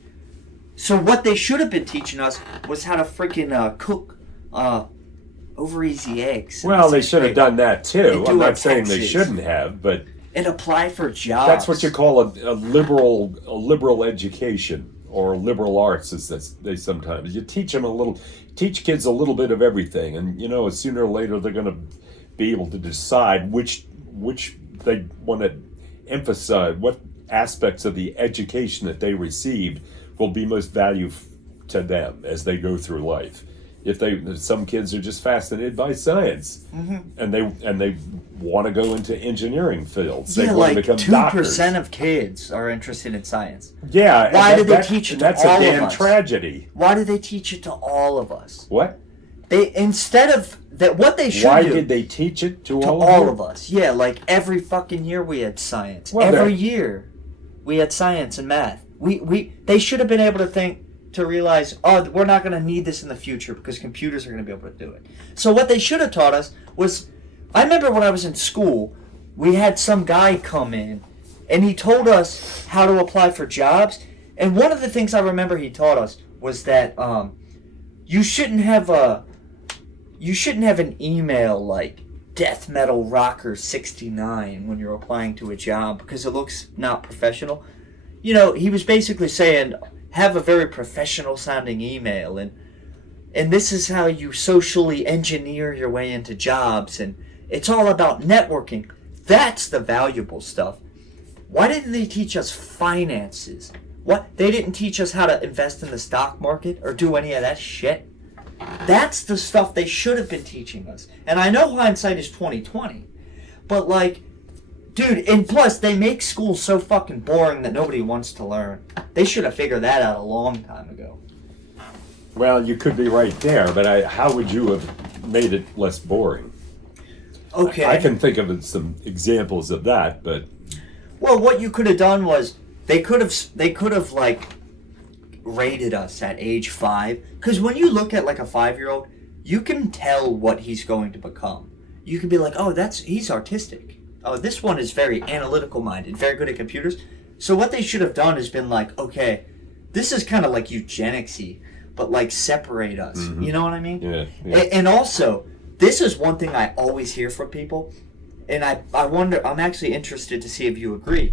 So what they should have been teaching us was how to freaking cook over easy eggs. Well, they should have done that too. do I'm our not saying they taxes. shouldn't have, but And apply for jobs. that's what you call a liberal education, or liberal arts, as they sometimes. You teach kids a little bit of everything, and sooner or later they're going to be able to decide which they want to emphasize, what aspects of the education that they received will be most valuable to them as they go through life. If some kids are just fascinated by science, and they want to go into engineering fields, they want to become 2% doctors. of kids are interested in science. Yeah. Why did they teach it to That's all a of damn us? tragedy. Why did they teach it to all of us? What? They instead of that, what they should Why do did they teach it to to all of us? Yeah, like every fucking year we had science. Well, every year we had science and math. They should have been able to realize, oh, we're not going to need this in the future because computers are going to be able to do it. So what they should have taught us was, I remember when I was in school, we had some guy come in and he told us how to apply for jobs. And one of the things I remember he taught us was that you shouldn't have an email like Death Metal Rocker 69 when you're applying to a job because it looks not professional. He was basically saying, have a very professional sounding email, and this is how you socially engineer your way into jobs, and it's all about networking. That's the valuable stuff. Why didn't they teach us finances? They didn't teach us how to invest in the stock market or do any of that shit. That's the stuff they should have been teaching us. And I know hindsight is 20/20, but Dude, and plus, they make school so fucking boring that nobody wants to learn. They should have figured that out a long time ago. Well, you could be right there, but how would you have made it less boring? Okay. I can think of some examples of that, but... Well, what you could have done was, they could have like, rated us at age 5. Because when you look at, like, a 5-year-old, you can tell what he's going to become. You can be like, oh, he's artistic. Oh, this one is very analytical minded, very good at computers. So what they should have done is been like, okay, this is kind of like eugenics-y, but like separate us. Mm-hmm. You know what I mean? Yeah. And also, this is one thing I always hear from people, and I wonder, I'm actually interested to see if you agree.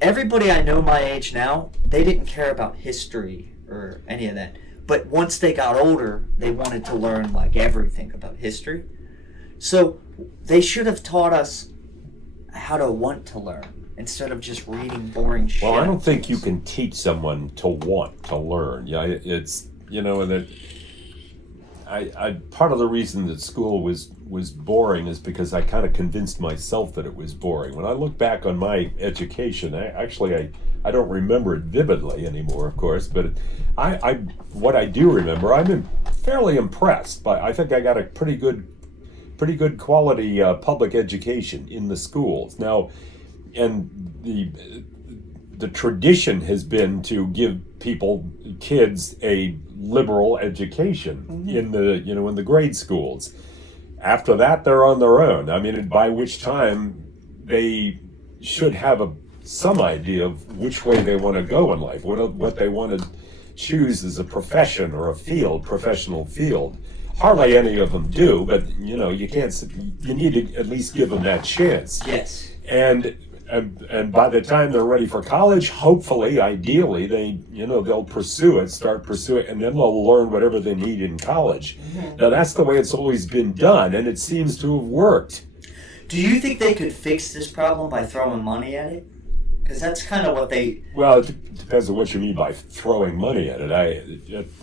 Everybody I know my age now, they didn't care about history or any of that. But once they got older, they wanted to learn like everything about history. So they should have taught us how to want to learn instead of just reading boring shit. Well, I don't think you can teach someone to want to learn. Yeah, it's, you know, and I part of the reason that school was boring is because I kind of convinced myself that it was boring. When I look back on my education, I don't remember it vividly anymore, of course, but what I do remember, I'm fairly impressed. But I think I got a pretty good quality public education in the schools now, and the tradition has been to give kids a liberal education in the grade schools. After that, they're on their own. I mean, by which time they should have some idea of which way they want to go in life, what they want to choose as a profession or professional field. Hardly any of them do, but you need to at least give them that chance. Yes. And by the time they're ready for college, hopefully, ideally, they'll start pursue it, and then they'll learn whatever they need in college. Mm-hmm. Now that's the way it's always been done, and it seems to have worked. Do you think they could fix this problem by throwing money at it? Because that's kind of what they... Well, it depends on what you mean by throwing money at it.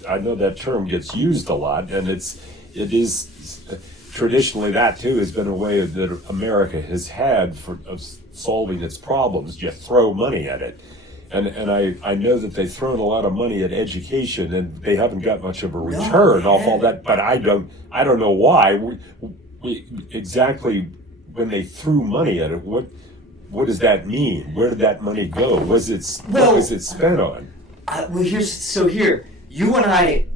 I know that term gets used a lot, and it is traditionally that too has been a way that America has had of solving its problems. You throw money at it, and I know that they've thrown a lot of money at education, and they haven't got much of a return off all that. But I don't know why. We exactly when they threw money at it, what does that mean? Where did that money go? What was it spent on? Here, you and I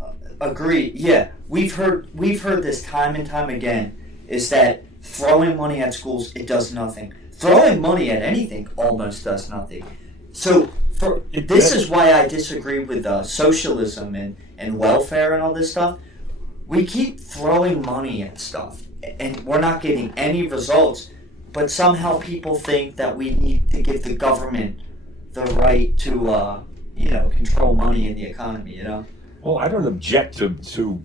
agree. Yeah, we've heard this time and time again. Is that throwing money at schools? It does nothing. Throwing money at anything almost does nothing. So this is why I disagree with socialism and welfare and all this stuff. We keep throwing money at stuff, and we're not getting any results. But somehow people think that we need to give the government the right to, control money in the economy, Well, I don't object to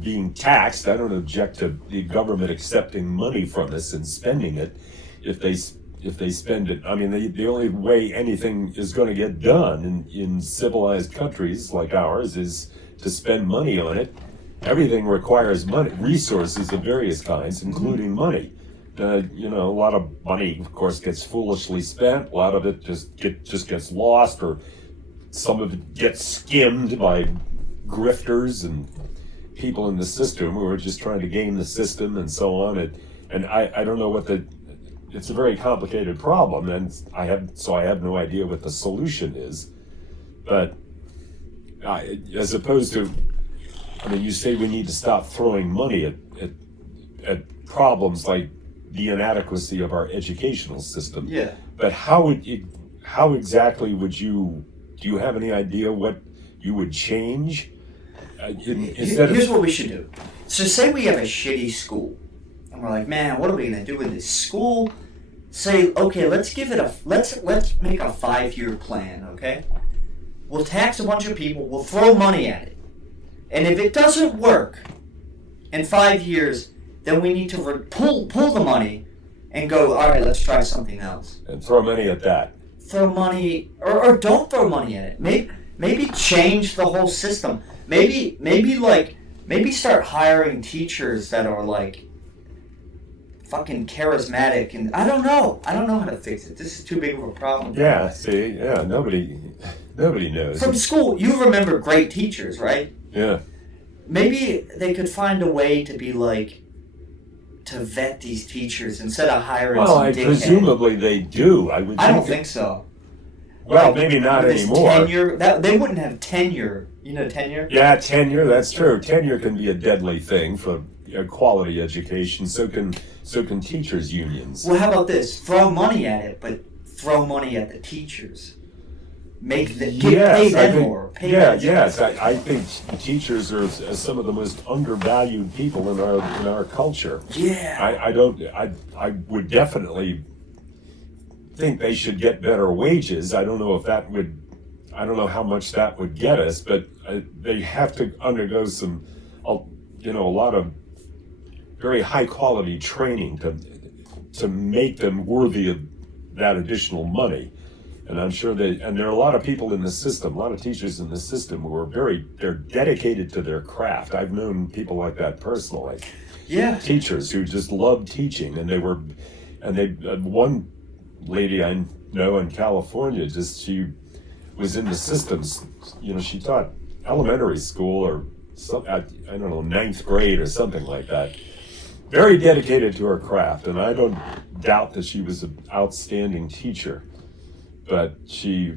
being taxed. I don't object to the government accepting money from us and spending it if they spend it. I mean, the only way anything is going to get done in civilized countries like ours is to spend money on it. Everything requires money, resources of various kinds, including money. A lot of money, of course, gets foolishly spent. A lot of it just gets lost, or some of it gets skimmed by grifters and people in the system who are just trying to game the system and so on. And I don't know it's a very complicated problem, and I have no idea what the solution is. But as opposed to, you say we need to stop throwing money at problems like the inadequacy of our educational system. Yeah. But how exactly do you have any idea what you would change? Here's what we should do. So say we have a shitty school, and we're like, man, what are we gonna do with this school? Say, okay, let's make a 5-year plan, okay? We'll tax a bunch of people, we'll throw money at it. And if it doesn't work in 5 years, then we need to pull the money and go, all right, let's try something else. And throw money at that. Throw money, or don't throw money at it. Maybe change the whole system. Maybe start hiring teachers that are like fucking charismatic, and I don't know how to fix it. This is too big of a problem. Yeah, see, yeah, nobody knows. From school, you remember great teachers, right? Yeah. Maybe they could find a way to be like, to vet these teachers instead of hiring Well, some dickhead. presumably they do. I don't think so. Well, Like, maybe not this anymore. Tenure, they wouldn't have tenure. You know tenure? Yeah, tenure, that's true. Tenure can be a deadly thing for quality education. So can teachers' unions. Well, how about this? Throw money at it, but throw money at the teachers. Pay them more. Yes. I think teachers are some of the most undervalued people in our culture. Yeah. I would definitely think they should get better wages. I don't know how much that would get us, but they have to undergo a lot of very high quality training to make them worthy of that additional money. And I'm sure and there are a lot of people in the system, a lot of teachers in the system who are they're dedicated to their craft. I've known people like that personally. Yeah. Teachers who just love teaching, one lady I know in California, she was in the systems, she taught elementary school or I don't know, 9th grade or something like that. Very dedicated to her craft, and I don't doubt that she was an outstanding teacher. But she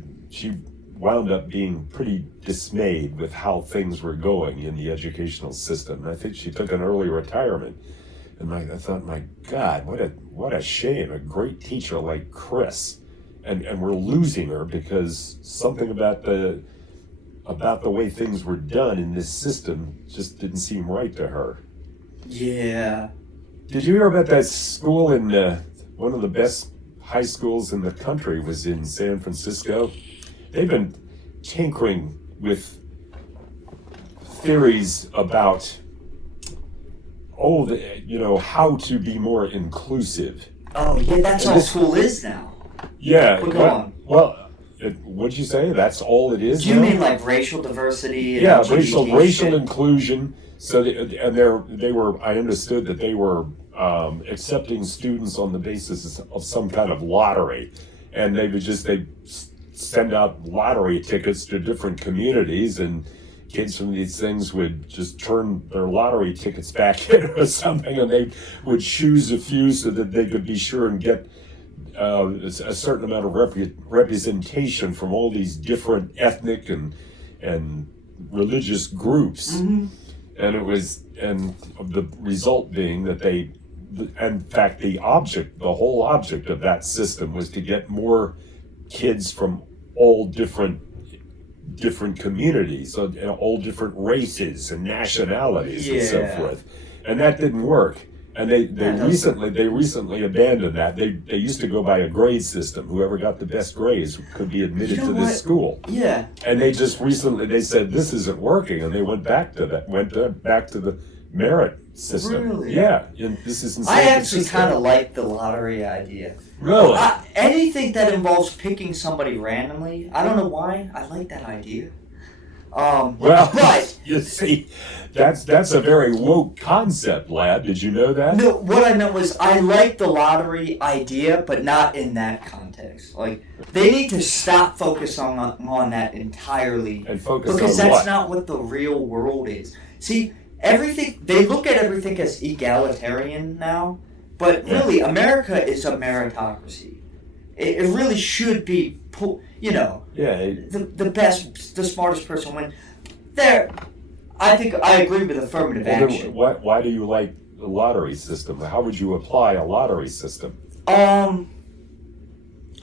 wound up being pretty dismayed with how things were going in the educational system. And I think she took an early retirement. And I thought, my God, what a shame! A great teacher like Chris, and we're losing her because something about the way things were done in this system just didn't seem right to her. Yeah. Did you hear about that school in one of the best high schools in the country was in San Francisco? They've been tinkering with theories about how to be more inclusive. Oh yeah, that's all school is now. Yeah. But go on. Well, what'd you say? That's all it is. Do you now? mean like racial diversity? And Yeah, LGBT racial shit? inclusion. So they were. I understood that they were accepting students on the basis of some kind of lottery, and they send out lottery tickets to different communities, and kids from these things would just turn their lottery tickets back in or something, and they would choose a few so that they could be sure and get a certain amount of representation from all these different ethnic and religious groups. Mm-hmm. And the result being that in fact, the whole object of that system was to get more kids from all different communities, all different races and nationalities and so forth. And that didn't work. And they recently abandoned that. They used to go by a grade system. Whoever got the best grades could be admitted to this school. Yeah. And they just recently said this isn't working, and they went back to the merit system. Really? Yeah. And this is in San I actually Francisco. kind of like the lottery idea. Really? Anything that involves picking somebody randomly, I don't know why, I like that idea. But you see, that's a very woke concept, lad. Did you know that? no, what I meant was I like the lottery idea, but not in that context. Like, they need to stop focusing on that entirely. And focus because on that's what? not what the real world is. See, they look at everything as egalitarian now, but really, America is a meritocracy. It really should be, Yeah. the best, the smartest person win. I think I agree with affirmative action. Why do you like the lottery system? How would you apply a lottery system? I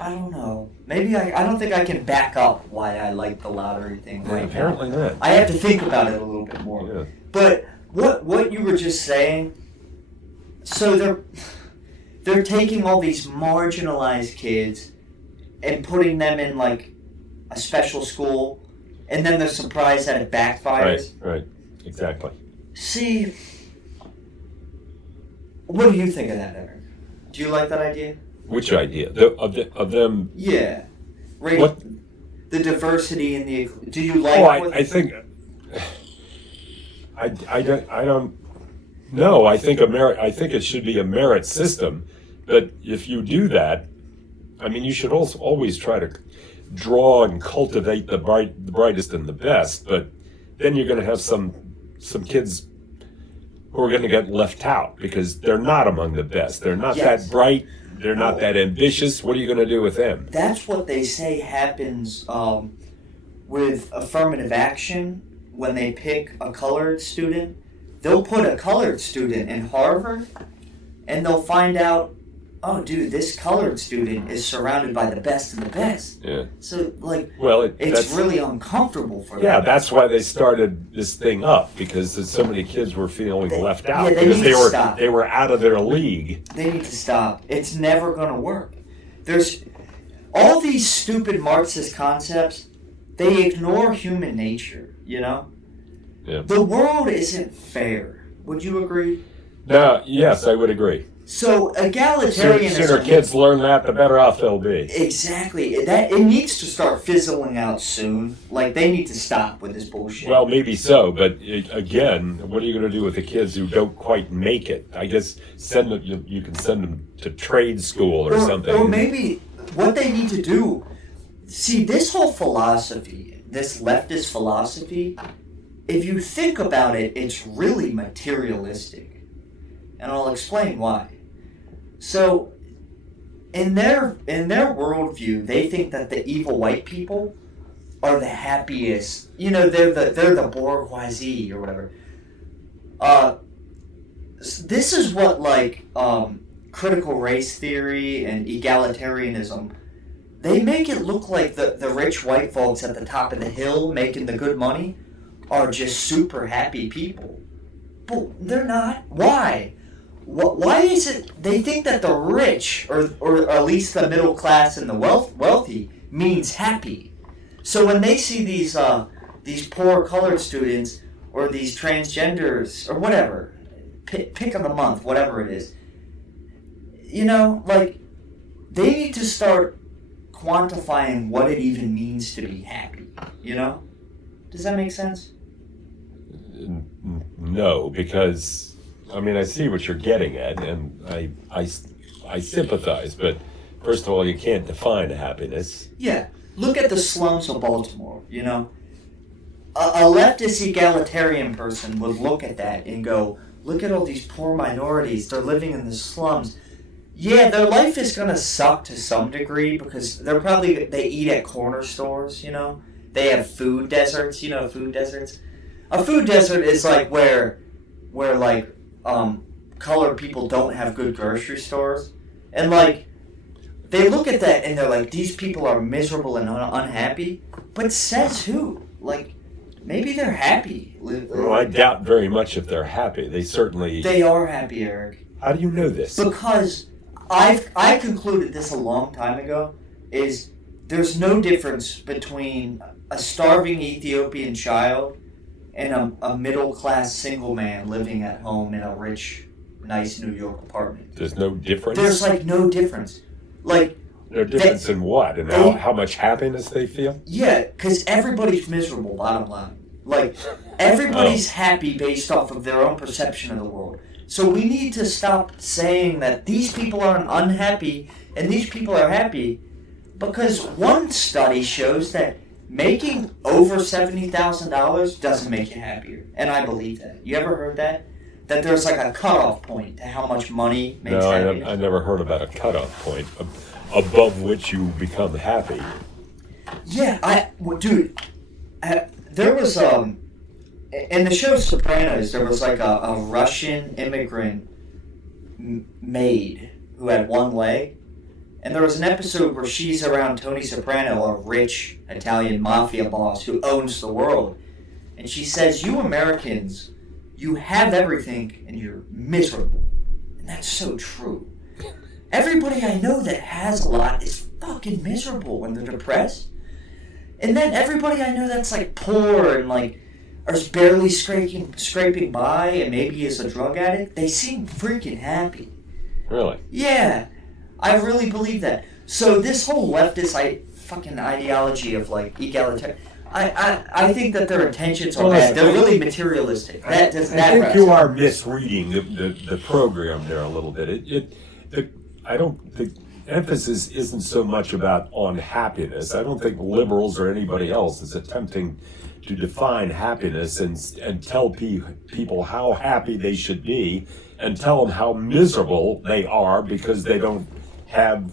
don't know. Maybe I don't think I can back up why I like the lottery thing right Apparently now. not. I have to think about it a little bit more. Yeah. But what you were just saying, so they're taking all these marginalized kids and putting them in like a special school, and then they're surprised that it backfires. Right, exactly. See, what do you think of that, Eric? Do you like that idea? Which idea? Of them? Yeah. What? The diversity in the. Do you like? I think. I don't. No, I think I think it should be a merit system. But if you do that, I mean, you should also always try to draw and cultivate the brightest and the best. But then you're going to have some kids who are going to get left out because they're not among the best. They're not that bright. They're not that ambitious. What are you going to do with them? That's what they say happens with affirmative action when they pick a colored student. They'll put a colored student in Harvard, and they'll find out, oh, dude, this colored student is surrounded by the best of the best. Yeah. So, like, it's really uncomfortable for them. Yeah, that's why they started this thing up, because so many kids were feeling left out. Yeah, they were out of their league. They need to stop. It's never going to work. There's all these stupid Marxist concepts. They ignore human nature, you know? Yeah. The world isn't fair. Would you agree? No, yes, I would agree. So egalitarianism. Sooner kids learn that, the better off they'll be. Exactly. It needs to start fizzling out soon. Like, they need to stop with this bullshit. Well, maybe so, but again, what are you going to do with the kids who don't quite make it? I guess you can send them to trade school or something. Or maybe what they need to do. See, this whole philosophy, this leftist philosophy, if you think about it, it's really materialistic. And I'll explain why. So, in their worldview, they think that the evil white people are the happiest. You know, they're the bourgeoisie or whatever. This is what critical race theory and egalitarianism. They make it look like the rich white folks at the top of the hill making the good money are just super happy people. But they're not. Why? Why is it they think that the rich, or at least the middle class and the wealthy, means happy? So when they see these poor colored students or these transgenders or whatever, pick of the month, whatever it is, you know, like, they need to start quantifying what it even means to be happy, you know? Does that make sense? No, because, I mean, I see what you're getting at, and I sympathize, but first of all, you can't define happiness. Yeah. Look at the slums of Baltimore, you know? A leftist egalitarian person would look at that and go, look at all these poor minorities, they're living in the slums. Yeah, their life is going to suck to some degree because they eat at corner stores, you know? They have food deserts, you know, food deserts. A food desert is like where colored people don't have good grocery stores. And like, they look at that and they're like, these people are miserable and unhappy. But says who? Like, maybe they're happy. Well, I doubt very much if they're happy. They are happy, Eric. How do you know this? Because I concluded this a long time ago, is there's no difference between a starving Ethiopian child and a middle-class single man living at home in a rich, nice New York apartment. There's no difference? There's, like, no difference. Like... No difference in what? In how much happiness they feel? Yeah, because everybody's miserable, bottom line. Like, everybody's happy based off of their own perception of the world. So we need to stop saying that these people are unhappy and these people are happy, because one study shows that making over $70,000 doesn't make you happier. And I believe that. You ever heard that? That there's like a cutoff point to how much money makes happiness? No, I never heard about a cutoff point above which you become happy. Yeah, dude, there was, in the show Sopranos, there was like a Russian immigrant maid who had one leg. And there was an episode where she's around Tony Soprano, a rich Italian mafia boss who owns the world. And she says, you Americans, you have everything and you're miserable. And that's so true. Everybody I know that has a lot is fucking miserable when they're depressed. And then everybody I know that's like poor and like is barely scraping by and maybe is a drug addict, they seem freaking happy. Really? Yeah. I really believe that. So this whole leftist fucking ideology of like egalitarian, I think that their intentions are bad. They're really materialistic. I think you are misreading the program there a little bit. I don't think emphasis isn't so much about on happiness. I don't think liberals or anybody else is attempting to define happiness and tell people how happy they should be and tell them how miserable they are because they don't have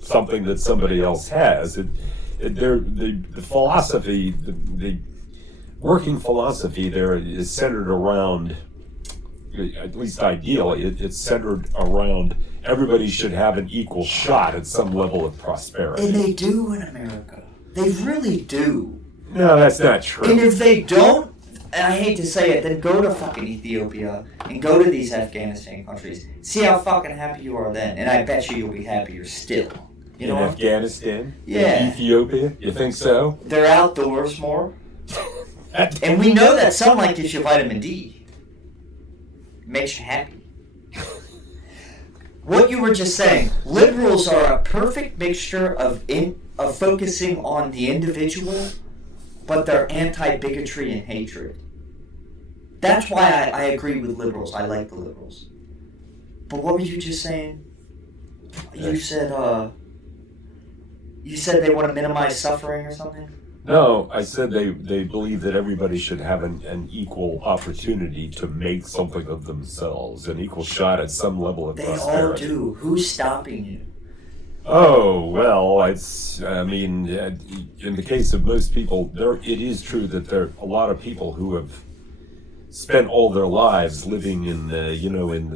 something that somebody else has. The philosophy, the working philosophy there is centered around, at least ideally, it's centered around everybody should have an equal shot at some level of prosperity. And they do in America. They really do. No, that's not true. And if they don't, and I hate to say it, then go to fucking Ethiopia and go to these Afghanistan countries. See how fucking happy you are then, and I bet you'll be happier still. You know, in Afghanistan? Yeah. In Ethiopia? You think so? They're outdoors more. And we know that sunlight gives you vitamin D. Makes you happy. What you were just saying, liberals are a perfect mixture of focusing on the individual, but they're anti-bigotry and hatred. That's why I agree with liberals. I like the liberals. But what were you just saying? You said they want to minimize suffering or something? No, I said they believe that everybody should have an equal opportunity to make something of themselves, an equal shot at some level of prosperity. They all do. Who's stopping you? Oh, well, in the case of most people, it is true that there are a lot of people who have spent all their lives living in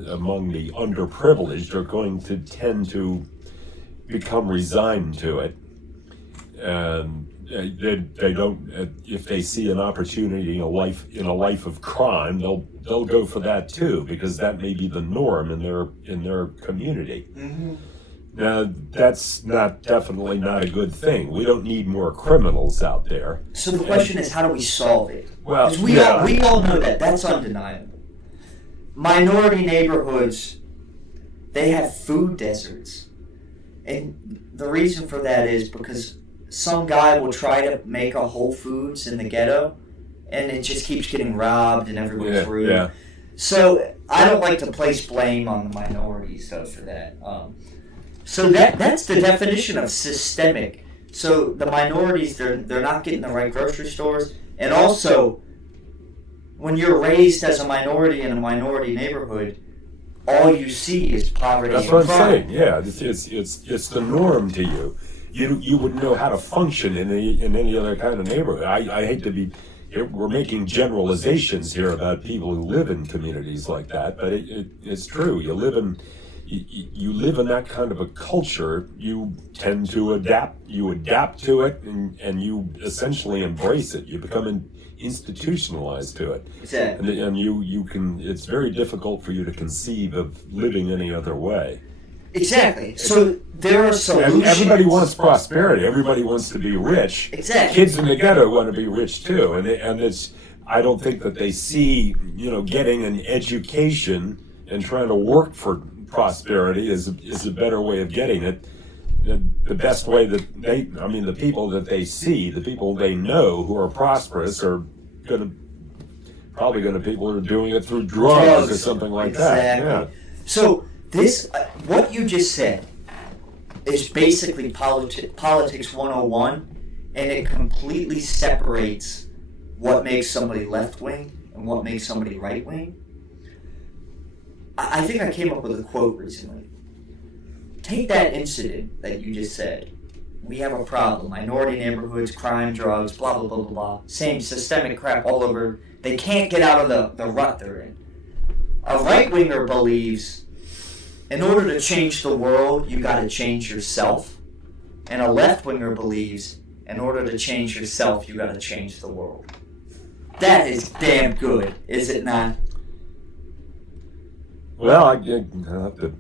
among the underprivileged are going to tend to become resigned to it. They don't. If they see an opportunity in a life of crime, they'll go for that too, because that may be the norm in their community. Mm-hmm. Now, that's definitely not a good thing. We don't need more criminals out there. So the question is, how do we solve it? Well, Because we all know that. That's undeniable. Minority neighborhoods, they have food deserts. And the reason for that is because some guy will try to make a Whole Foods in the ghetto, and it just keeps getting robbed and everyone's rude. Yeah. So I don't like to place blame on the minorities, though, for that. So that's the definition of systemic. So the minorities, they're not getting the right grocery stores. And also, when you're raised as a minority in a minority neighborhood, all you see is poverty and crime. That's what I'm saying. Yeah, it's the norm to you. You wouldn't know how to function in any other kind of neighborhood. I hate to be. We're making generalizations here about people who live in communities like that, but it's true. You live in that kind of a culture. You tend to adapt. You adapt to it, and you essentially embrace it. You become institutionalized to it. Exactly. And you can. It's very difficult for you to conceive of living any other way. Exactly. So there are solutions. Everybody wants prosperity. Everybody wants to be rich. Exactly. Kids in the ghetto want to be rich too, and it's. I don't think that they see getting an education and trying to work for prosperity is a better way of getting it. The best way that the people that they see, the people they know who are prosperous are probably going to people who are doing it through drugs or something like that. Yeah. So this, what you just said, is basically politics 101, and it completely separates what makes somebody left wing and what makes somebody right wing. I think I came up with a quote recently. Take that incident that you just said. We have a problem. Minority neighborhoods, crime, drugs, blah, blah, blah, blah, blah. Same systemic crap all over. They can't get out of the rut they're in. A right-winger believes in order to change the world, you got to change yourself. And a left-winger believes in order to change yourself, you got to change the world. That is damn good, is it not? Well, I have to...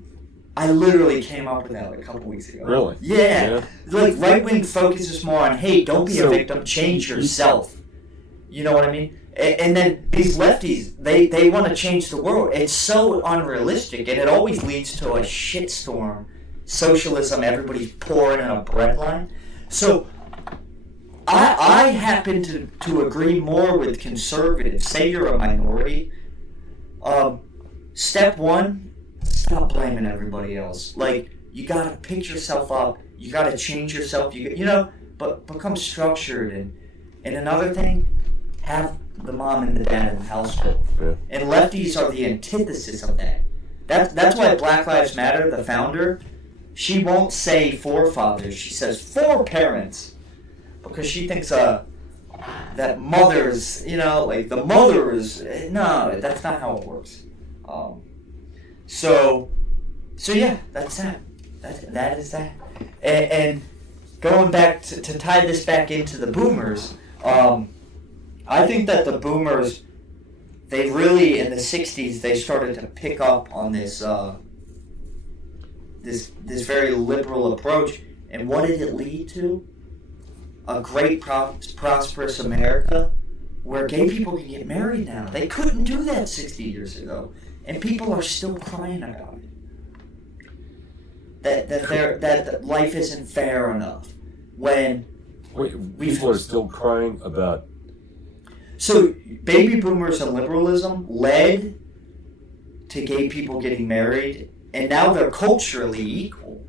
I literally came up with that a couple weeks ago. Really? Yeah. Like, right-wing focuses more on, hey, don't be a victim, change yourself. You know what I mean? And then these lefties, they want to change the world. It's so unrealistic, and it always leads to a shitstorm. Socialism, everybody's pouring in a bread line. So, I happen to agree more with conservatives. Say you're a minority. Step one, stop blaming everybody else. Like, you gotta pick yourself up. You gotta change yourself. But become structured. And another thing, have the mom and the dad in the household. Yeah. And lefties are the antithesis of that. That's why Black Lives Matter, the founder, she won't say forefathers. She says foreparents. Because she thinks that mothers, like the mother is... No, that's not how it works. So yeah, that's that. That is that. And going back to tie this back into the boomers, I think that the boomers, they really, in the 60s, they started to pick up on this this very liberal approach. And what did it lead to? A great, prosperous America where gay people can get married now. They couldn't do that 60 years ago. And people are still crying about it. That life isn't fair enough. When people are still crying about... So, baby boomers and liberalism led to gay people getting married, and now they're culturally equal.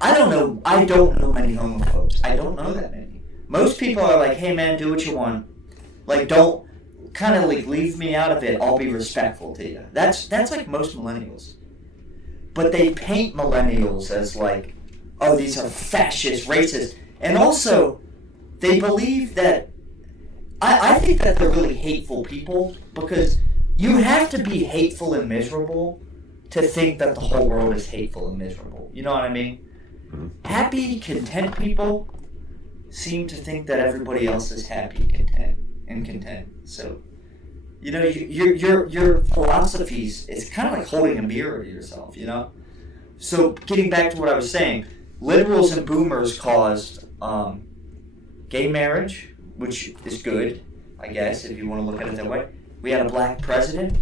I don't know many homophobes. I don't know that many. Most people are like, hey man, do what you want. Like, don't kind of like leave me out of it. I'll be respectful to you. That's like most millennials. But they paint millennials as like, oh, these are fascist, racist. And also, they believe that, I think that they're really hateful people, because you have to be hateful and miserable to think that the whole world is hateful and miserable. You know what I mean? Mm-hmm. Happy, content people seem to think that everybody else is happy, content. So, your philosophies, it's kind of like holding a mirror to yourself, So, getting back to what I was saying, liberals and boomers caused gay marriage, which is good, I guess, if you want to look at it that way. We had a black president.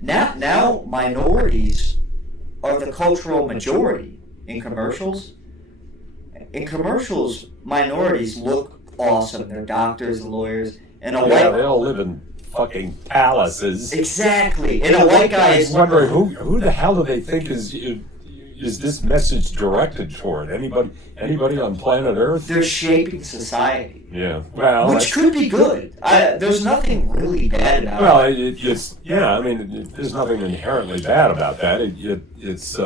Now minorities are the cultural majority in commercials. In commercials, minorities look awesome. They're doctors and lawyers. And they all live in fucking palaces. Exactly. And a white guy is wondering who the hell do they think is this message directed toward? Anybody on planet Earth? They're shaping society. Yeah. Well, which could be good. There's nothing really bad about it. Well, there's nothing inherently bad about that. It's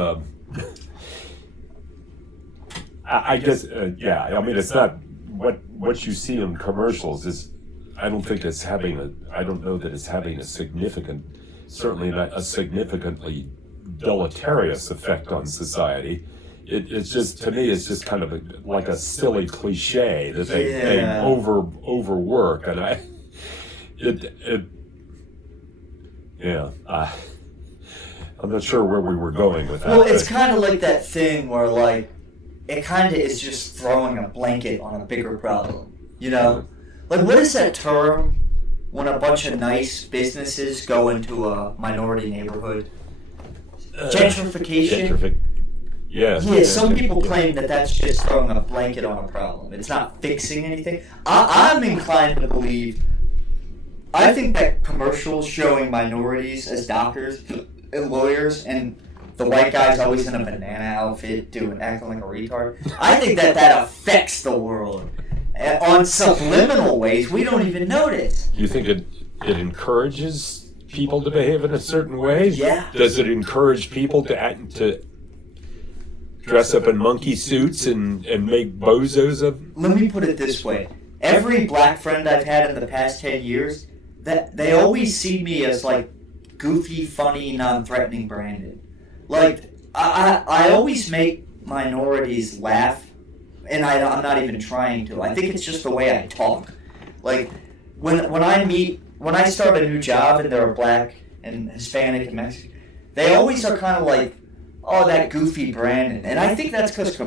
I guess, it's not what you see in commercials is, I don't know that it's having a significant, certainly not a significantly deleterious effect on society. It's just, to me, it's just kind of like a silly cliche that they overwork, and I'm not sure where we were going with that. Well, it's kind of like that thing where, like, it kind of is just throwing a blanket on a bigger problem, Like, what is that term when a bunch of nice businesses go into a minority neighborhood? Gentrification? Yeah, some people claim that that's just throwing a blanket on a problem. It's not fixing anything. I'm inclined to believe, I think that commercials showing minorities as doctors and lawyers, and the white guy's always in a banana outfit acting like a retard, I think that affects the world on subliminal ways we don't even notice. You think it encourages people to behave in a certain way? Yeah. Does it encourage people to dress up in monkey suits and make bozos of? Let me put it this way. Every black friend I've had in the past 10 years, that they always see me as like goofy, funny, non-threatening Brandon. Like, I always make minorities laugh, and I'm not even trying to. I think it's just the way I talk. Like, when I start a new job and they're black and Hispanic and Mexican, they always are kind of like, oh, that goofy Brandon. And I think that's because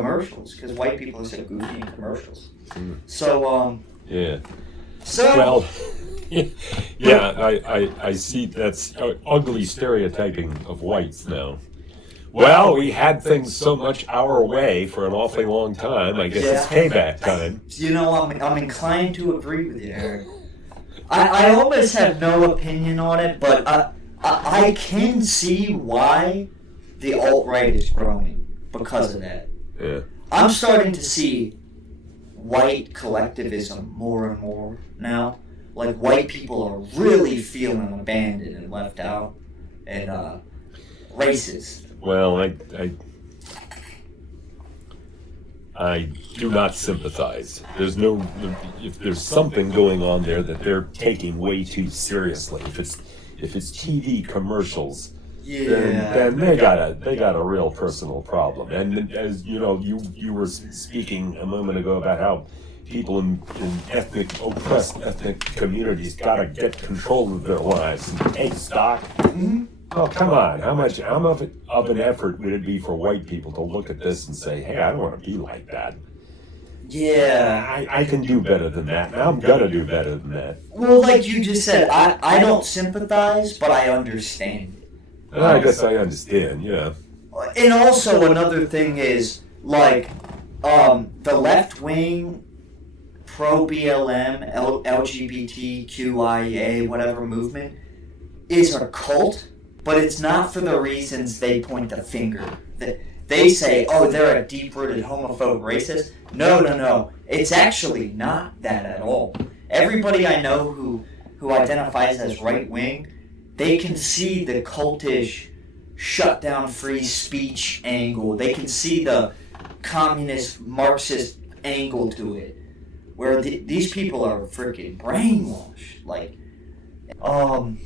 white people are so goofy in commercials. So, yeah. So... Well... Yeah, I see that's ugly stereotyping of whites now. Well, we had things so much our way for an awfully long time. I guess it's payback time. You know, I'm inclined to agree with you, Eric. I almost have no opinion on it, but I can see why the alt-right is growing because of that. Yeah. I'm starting to see white collectivism more and more now. Like, white people are really feeling abandoned and left out and racist. Well, I do not sympathize. If there's something going on there that they're taking way too seriously. If it's TV commercials, then they got a real personal problem. And as you know, you were speaking a moment ago about how people in oppressed ethnic communities gotta get control of their lives and take stock. Mm-hmm. Oh, come on. How much of an effort would it be for white people to look at this and say, hey, I don't want to be like that. Yeah. I can do better than that, and I'm going to do better than that. Well, like you just said, I don't sympathize, but I understand. I guess I understand, yeah. And also another thing is, like, the left-wing pro-BLM, LGBTQIA, whatever movement, is a cult. But it's not for the reasons they point the finger. They say, oh, they're a deep-rooted homophobe racist. No. It's actually not that at all. Everybody I know who identifies as right-wing, they can see the cultish, shut-down free speech angle. They can see the communist, Marxist angle to it. Where these people are freaking brainwashed. Like, want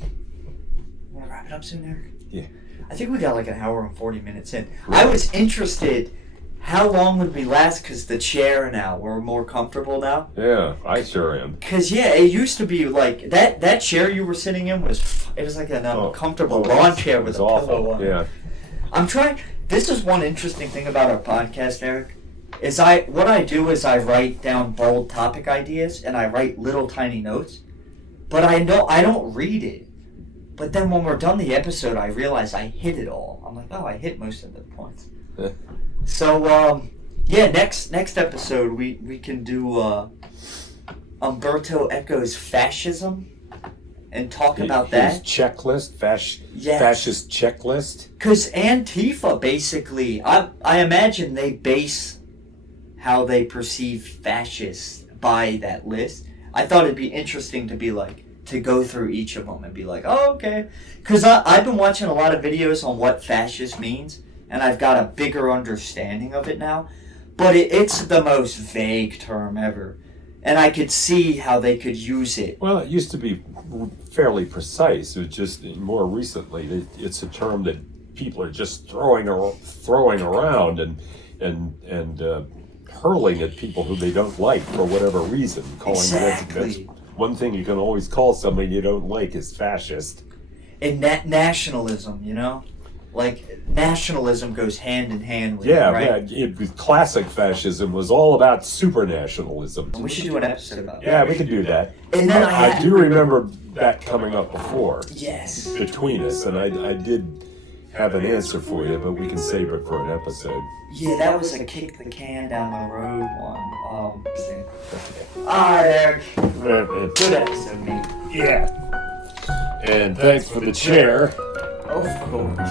to wrap it up soon, Eric? Yeah. I think we got like an hour and 40 minutes in. Really? I was interested how long would we last because the chair now, we're more comfortable now. Yeah, I sure am. Because, it used to be like, that chair you were sitting in was like an uncomfortable lawn chair with a pillow on it. Yeah. This is one interesting thing about our podcast, Eric, is what I do is I write down bold topic ideas and I write little tiny notes, but I don't read it. But then when we're done the episode, I realize I hit it all. I'm like, oh, I hit most of the points. So, next episode we can do Umberto Eco's fascism and talk about that. His checklist, fascist checklist. Because Antifa basically, I imagine they base how they perceive fascists by that list. I thought it'd be interesting to be like, to go through each of them and be like, oh, okay. Because I've been watching a lot of videos on what fascist means, and I've got a bigger understanding of it now. But it's the most vague term ever. And I could see how they could use it. Well, it used to be fairly precise. It was just more recently, it's a term that people are just throwing around and hurling at people who they don't like for whatever reason. Exactly. One thing you can always call somebody you don't like is fascist. And nationalism, Like, nationalism goes hand in hand with it, right? Yeah, classic fascism was all about supranationalism. We should do an episode about that. Yeah, we could do that. And then I do remember that coming up before. Yes. Between us, and I did have an answer for you, but we can save it for an episode. Yeah, that was a kick the can down the road one. Alright, Eric. Good episode, mate. Yeah. And thanks for the chair. Of course.